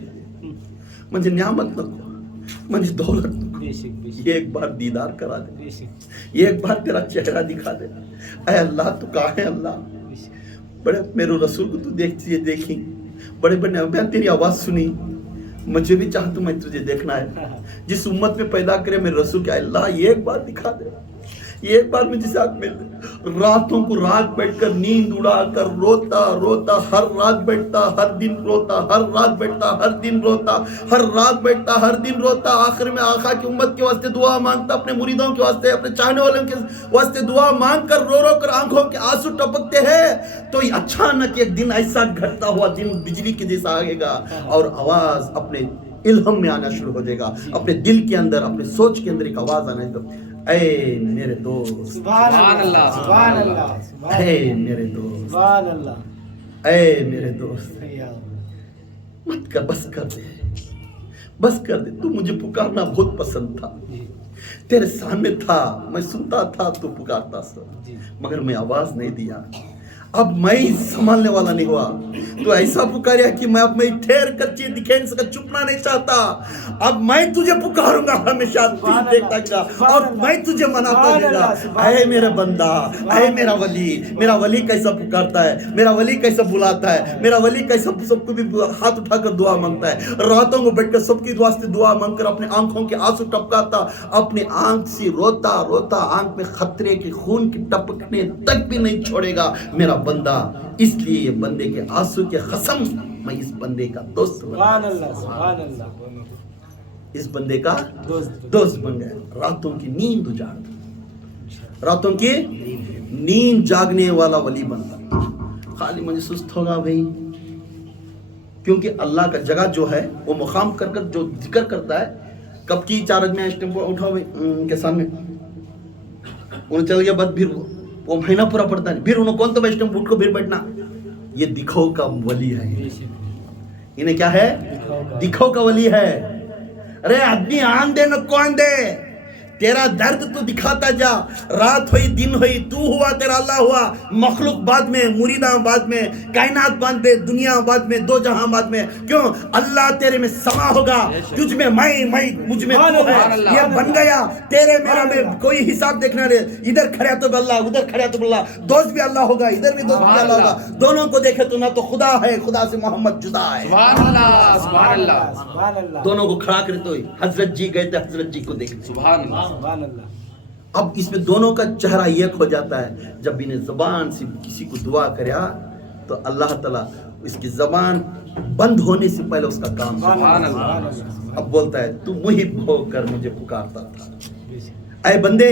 مجھے نعمت نہ کو، مجھے دولت نہ کو، یہ ایک بار دیدار کرا دے، یہ ایک بار تیرا چہرہ دکھا دے. اے اللہ تو کہاں ہے اللہ؟ بڑے میرے رسول کو تو دیکھی، بڑے بڑے تیری آواز سنی، مجھے بھی چاہتا میں تجھے دیکھنا ہے. جس امت میں پیدا کرے میرے رسول کے، اللہ یہ ایک بار دکھا دے، یہ ایک بار مجھے ساتھ مل دے. راتوں کو رات بیٹھ کر نیند اڑا کر روتا روتا، ہر رات بیٹھتا، ہر دن روتا، ہر رات بیٹھتا، ہر دن روتا، ہر رات بیٹھتا، ہر دن روتا. آخر میں آقا کی امت کے واسطے دعا مانگتا، اپنے مریدوں کے واسطے، اپنے چاہنے والوں کے واسطے دعا مانگ کر رو رو کر آنکھوں کے آنسو ٹپکتے ہیں. تو یہ اچانک ایک دن ایسا گھٹتا ہوا دن بجلی کے جیسا آئے گا اور آواز اپنے الہم میں آنا شروع ہو جائے گا، اپنے دل کے اندر، اپنے سوچ کے اندر ایک آواز آنا ہے، اے میرے دوست، سبحان اللہ، سبحان اللہ، اے میرے دوست، سبحان اللہ، اے میرے دوست، مت کر، بس کر دے، بس کر دے. تو مجھے پکارنا بہت پسند تھا، تیرے سامنے تھا، میں سنتا تھا تو پکارتا سا، مگر میں آواز نہیں دیا. اب میں سنبھالنے والا نہیں ہوا، تو ایسا پکاریا کہ اب میں ٹھہر کر چیز دکھا نہیں سکا، چپنا نہیں چاہتا. اب میں تجھے پکاروں گا ہمیشہ، تو دیکھتا گا اور میں تجھے مناتا گا. اے میرا بندہ، اے میرا ولی کیسا پکارتا ہے، میرا ولی کیسا بلاتا ہے، میرا ولی کیسا سب کو بھی ہاتھ اٹھا کر دعا مانگتا ہے، راتوں کو بیٹھ کر سب کی واسطے دعا مانگ کر اپنے آنکھوں کے آنسو ٹپکاتا، اپنے آنکھ سے روتا روتا آنکھ میں خطرے کے خون کی ٹپکنے تک بھی نہیں چھوڑے گا میرا بندہ. اس لیے یہ بندے کے آنسو کے قسم، میں اس بندے کا دوست بن گیا، اس بندے کا دوست بن گیا. راتوں کی نیند اجاڑ، راتوں کی نیند جاگنے والا ولی بنتا. خالی مجھے سست ہوگا بھائی، کیونکہ اللہ کا جگہ جو ہے وہ مقام کر کر جو ذکر کرتا ہے، کب کی 4 میں اٹھاؤ بھائی کے سامنے انہیں چل گیا بات، پھر وہ مہینہ پورا پڑتا ہے، پھر انہوں کون تو بیٹھتے ہیں، اٹھ کو پھر بیٹھنا. یہ دکھاؤ کا ولی ہے، انہیں کیا ہے؟ دکھاؤ کا ولی ہے. ارے آدمی آن دے نہ کون دے، تیرا درد تو دکھاتا جا. رات ہوئی دن ہوئی، تو ہوا تیرا اللہ ہوا، مخلوق بعد میں، مریداں بعد میں، کائنات بعد میں، دنیا بعد میں، دو جہاں بعد میں. کیوں؟ اللہ تیرے میں سما ہوگا، تجھ میں میں مجھ میں تو ہے. یہ بن گیا تیرے میرا میں کوئی حساب دیکھنا نہیں، ادھر کھڑا تو اللہ، ادھر کھڑا تو اللہ، دوست بھی اللہ ہوگا، ادھر بھی دوست بھی اللہ ہوگا. دونوں کو دیکھے تو نہ تو خدا ہے، خدا سے محمد جدا ہے. سبحان اللہ، سبحان اللہ، دونوں کو کھڑا کرے تو حضرت جی گئے تھے، حضرت جی کو دیکھے. سبحان اللہ. اب اس میں دونوں کا چہرہ ایک ہو جاتا ہے. جب انہیں زبان سے کسی کو دعا کریا تو اللہ تعالیٰ اس کی زبان بند ہونے سے پہلے اس کا کام. سبحان اللہ. اب بولتا ہے تو محب ہو کر مجھے پکارتا تھا، اے بندے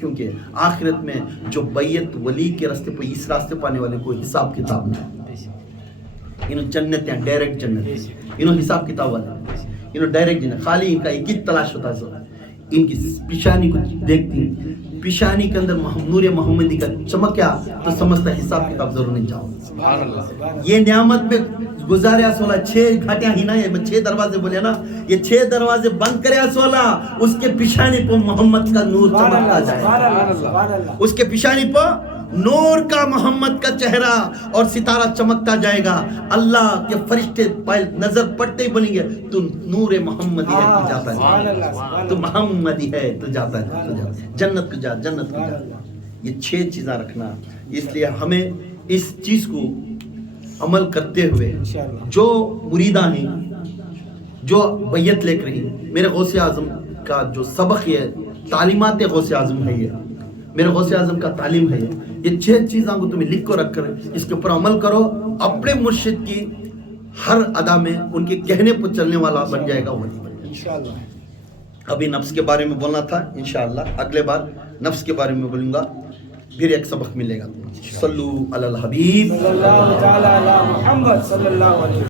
کیونکہ آخرت میں جو بیعت ولی کے راستے پہ اس راستے پانے والے کوئی حساب کتاب نہیں، انہوں جنت ہیں، ڈائریکٹ جنت، انہوں حساب کتاب والا، انہوں ڈائریکٹ جنت، خالی ان کا ایک ہی تلاش ہوتا ہے سو ان کی پیشانی کو دیکھتی ہیں، پیشانی کے اندر نور محمدی کا چمکیا تو سمجھتا حساب کتاب ضرور نہیں جاؤ. سبحان اللہ. یہ نعمت میں گزاریا سولا 6 گھاٹیاں ہی نہ ہے، 6 دروازے بولے نا، یہ 6 دروازے بند کریا سولا، اس کے پیشانی پہ محمد کا نور چمکتا جائے، اس کے پیشانی پہ نور کا محمد کا چہرہ اور ستارہ چمکتا جائے گا. اللہ کے فرشتے نظر پڑتے ہی بولیں گے تو نور محمدی ہے تو جاتا ہے، تو محمدی ہے تو جاتا ہے، تو جاتا ہے، جنت کو جا، جنت کو جا. یہ 6 چیزاں رکھنا. اس لیے ہمیں اس چیز کو عمل کرتے ہوئے جو مریداں ہیں، جو بیعت لے کر رہی، میرے غوث اعظم کا جو سبق ہے، تعلیمات غوث اعظم ہے، یہ میرے غوث اعظم کا تعلیم ہے، یہ 6 چیزوں کو تمہیں لکھ کو رکھ کر اس کے اوپر عمل کرو. اپنے مرشد کی ہر ادا میں ان کے کہنے پر چلنے والا بن جائے گا، ولی بن جائے گا. ابھی نفس کے بارے میں بولنا تھا، انشاءاللہ اگلے بار نفس کے بارے میں بولوں گا، پھر ایک سبق ملے گا. صلو علی الحبیب صلی اللہ تعالی علی محمد صلی اللہ علیہ وسلم.